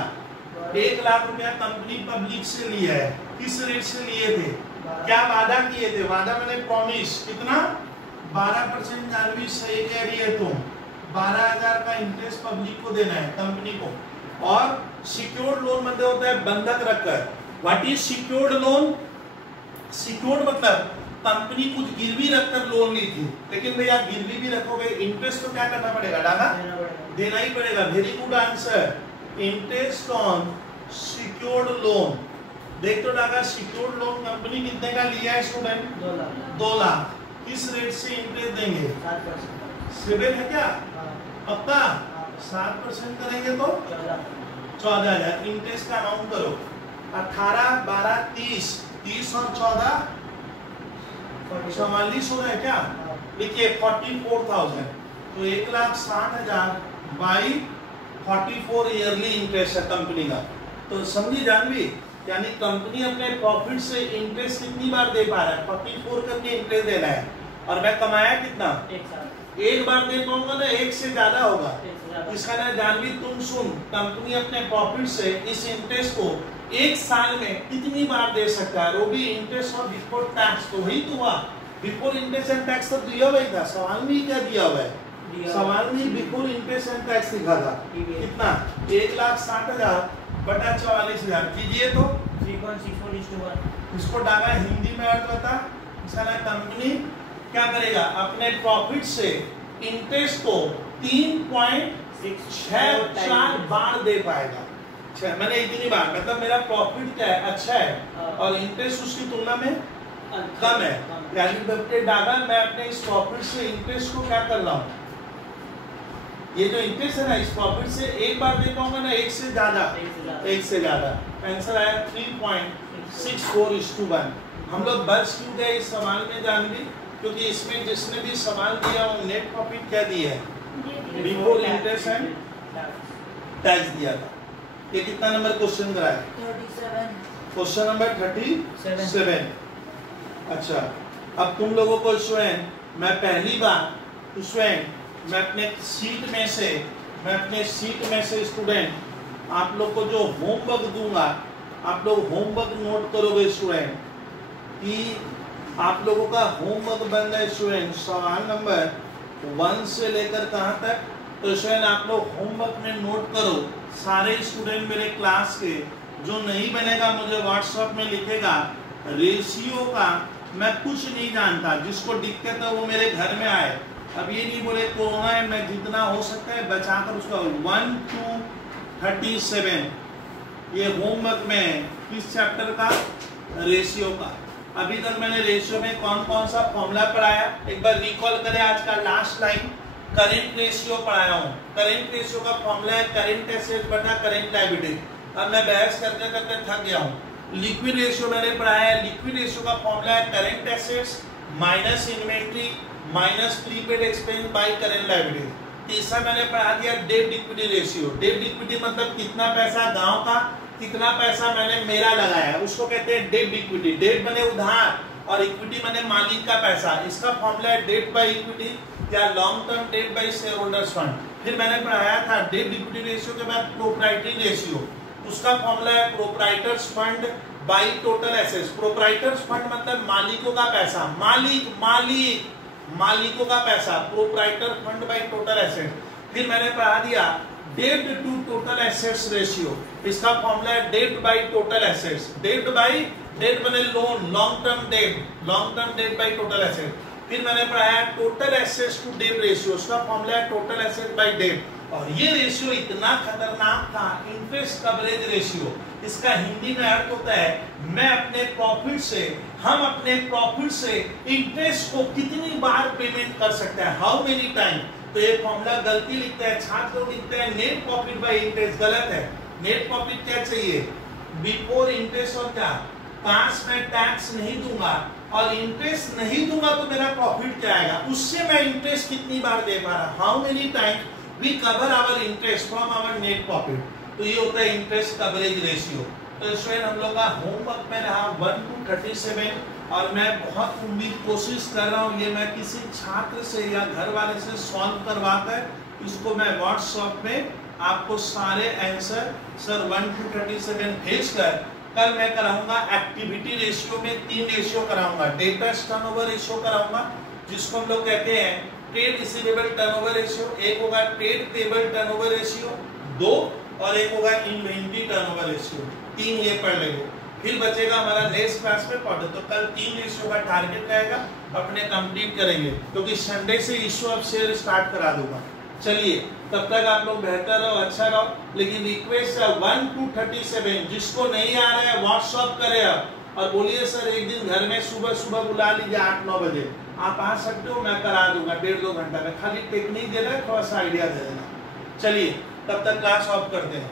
1 लाख रुपया कंपनी पब्लिक से लिया है। किस रेट से लिए थे, क्या वादा किए थे, वादा मैंने प्रॉमिस, कितना, 12% जानवी, सही कह रही है तुम, 12,000 का इंटरेस्ट पब्लिक को देना है, कंपनी को। और सिक्योर्ड लोन मतलब होता है बंधक रखकर। What is secured loan, secured मतलब कंपनी कुछ गिरवी रखकर लोन ली थी, लेकिन भैया गिरवी भी रखोगे, इंटरेस्ट तो क्या करना पड़ेगा, डागा देना ही पड़ेगा। Very good answer, interest on secured loan. देख तो डागा सिक्योर्ड लोन कंपनी कितने का लिया है स्टूडेंट, 2 लाख। किस रेट से इंटरेस्ट देंगे, 7 है क्या, पक्का, 7% करेंगे तो 14,000। इंटरेस्ट का अमाउंट करो, 18, 12, 30 और 14, 44 हो रहा है क्या, देखिए 44,000, तो 1,60,000 बाई 44 ईयरली इंटरेस्ट है कंपनी का। तो समझी जानवी, यानी कंपनी अपने प्रॉफिट से इंटरेस्ट कितनी बार दे पा रहा है, 44 करके इंटरेस्ट देना है, और मैं कमाया कितना, एक बार दे पाऊंगा ना, एक से ज्यादा होगा। इसका ना जानवी तुम सुन, कंपनी अपने प्रॉफिट से इस इंटरेस्ट को 1 साल में कितनी बार दे सकता है, वो भी इंटरेस्ट और बिफोर टैक्स। तो वही तो हुआ, बिफोर इंटरेस्ट एंड टैक्स तो दिया हुआ ही था, सवाल में ही क्या दिया हुआ है, सवाल में बिफोर इंटरेस्ट एंड टैक्स लिखा था। कितना, 1,60,000 बटा 44,000 कीजिए तो 3.64:1। इसको डाला हिंदी में अर्थ बता, कंपनी क्या करेगा, अपने प्रॉफिट से इंटरेस्ट को 3.64 बार दे पाएगा। मैंने इतनी बार, मतलब मेरा प्रॉफिट क्या है, अच्छा है, और इंटरेस्ट उसकी तुलना में कम है, यानी डागा मैं अपने इस प्रॉफिट से इंटरेस्ट को क्या कर रहा हूँ, ये जो इंटरेस्ट है ना, इस प्रॉफिट से एक बार दे पाऊंगा ना, एक से ज्यादा। आंसर आया 3.64:1। हम लोग बच क्यों गए इस सवाल में जानवी, क्योंकि इसमें जिसने भी सवाल दिया वो नेट प्रॉफिट क्या दिया है, बिफोर इंटरेस्ट एंड टैक्स दिया था। ये कितना नंबर क्वेश्चन कराया, 37, क्वेश्चन नंबर 37। अच्छा, अब तुम लोगों को स्टूडेंट मैं पहली बार स्टूडेंट मैं अपने सीट में से स्टूडेंट आप लोग को जो होमवर्क दूंगा, आप लोग होमवर्क नोट करोगे स्टूडेंट कि आप लोगों का होमवर्क बन रहा है स्टूडेंट सवाल नंबर 1 से लेकर कहाँ तक। तो स्टूडेंट आप लोग होमवर्क में नोट करो। सारे स्टूडेंट मेरे क्लास के, जो नहीं बनेगा मुझे व्हाट्सएप में लिखेगा। रेशियो का मैं कुछ नहीं जानता, जिसको दिक्कत है वो मेरे घर में आए। अब ये नहीं बोले कोरोना है, मैं जितना हो सकता है बचाकर उसका 1 to 37 ये होमवर्क में किस चैप्टर का, रेशियो का। अभी तक मैंने रेशियो में कौन कौन सा फॉर्मूला पढ़ाया, एक बार रिकॉल करें। आज का लास्ट लाइन करेंट रेशियो पढ़ाया हूँ। करेंट रेशियो का फॉर्मूला है करेंट एसेट बटा करेंट लायबिलिटी। अब मैं बहस करते करते थक गया हूँ। लिक्विड रेशियो मैंने पढ़ाया है। लिक्विड रेशियो का फॉर्मूला है current assets minus inventory minus prepaid expense by current liability. तीसरा मैंने पढ़ा दिया डेब्ट इक्विटी रेशियो। डेब्ट इक्विटी मतलब कितना पैसा गांव का, कितना पैसा मैंने मेरा लगाया, उसको कहते हैं डेब्ट इक्विटी। डेब्ट बने उधार और इक्विटी बने मालिक का पैसा। इसका फॉर्मूला है डेब्ट बाय इक्विटी या लॉन्ग टर्म डेब्ट बाय शेयर होल्डर्स फंड। फिर मैंने पढ़ाया था डेब्ट इक्विटी रेशियो के बाद प्रोप्राइटरी रेशियो। उसका फॉर्मूला है proprietors fund by total assets. Proprietors fund मतलब मालिकों का पैसा, मालिकों का पैसा, proprietor fund by total asset. फिर मैंने पढ़ा दिया डेब्ट टू टोटल एसेट्स रेशियो। इसका फॉर्मूला है डेब्ट बाय टोटल एसेट्स। डेब्ट बाय, डेब्ट बने लोन, लॉन्ग टर्म डेब्ट बाय टोटल एसेट। फिर मैंने पढ़ाया टोटल एसेट्स टू डेब्ट रेशियो। उसका फॉर्मूला है टोटल एसेट बाय डेब्ट। और ये रेशियो इतना खतरनाक था, इंटरेस्ट कवरेज रेशियो। इसका हिंदी में अर्थ होता है मैं अपने प्रॉफिट से, हम अपने प्रॉफिट से इंटरेस्ट को कितनी बार पेमेंट कर सकते हैं, हाउ मेनी टाइम। तो ये फॉर्मूला गलती लिखता है छात्र लोग, लिखते हैं नेट प्रॉफिट बाय इंटरेस्ट, गलत है। नेट प्रॉफिट क्या चाहिए, बिफोर इंटरेस्ट और क्या, पास में टैक्स नहीं दूंगा और इंटरेस्ट नहीं दूंगा तो मेरा प्रॉफिट क्या आएगा, उससे मैं इंटरेस्ट कितनी बार दे पा रहा, how many time we cover our interest from our net profit. तो ये होता है इंटरेस्ट कवरेज रेशियो। तो स्टूडेंट हम लोग का होमवर्क में रहा 1 to 37 और मैं बहुत उम्मीद कोशिश कर रहा हूँ ये मैं किसी छात्र से या घर वाले से सॉल्व करवाकर इसको मैं व्हाट्सएप में आपको सारे आंसर सर 1 to 37 भेजकर कल मैं कराऊंगा एक्टिविटी रेशियो में 3 रेशियो कराऊंगा। डेटर्स टर्नओवर रेशियो कराऊंगा जिसको हम लोग कहते हैं ट्रेड रिसीवेबल टर्नओवर रेशियो, एक होगा ट्रेड पेबल टर्नओवर रेशियो 2 और एक होगा इन्वेंटरी टर्नओवर रेशियो 3। ये पढ़ लेंगे। फिर बचेगा हमारा नेक्स्ट क्लास में पढ़ो। तो कल 3 रेशियो का टारगेट रहेगा, अपने कंप्लीट करेंगे क्योंकि संडे से इश्यू ऑफ शेयर स्टार्ट करा दूंगा। चलिए तब तक आप लोग बेहतर रहो, अच्छा रहो। लेकिन रिक्वेस्ट है 1 to 37 जिसको नहीं आ रहा है व्हाट्सएप करे अब और बोलिए सर एक दिन घर में सुबह बुला लीजिए 8-9 बजे आप आ सकते हो, मैं करा दूंगा 1.5-2 घंटा में। खाली टेक्निक देना है, थोड़ा सा आइडिया दे देना। चलिए तब तक क्लास ऑफ करते हैं।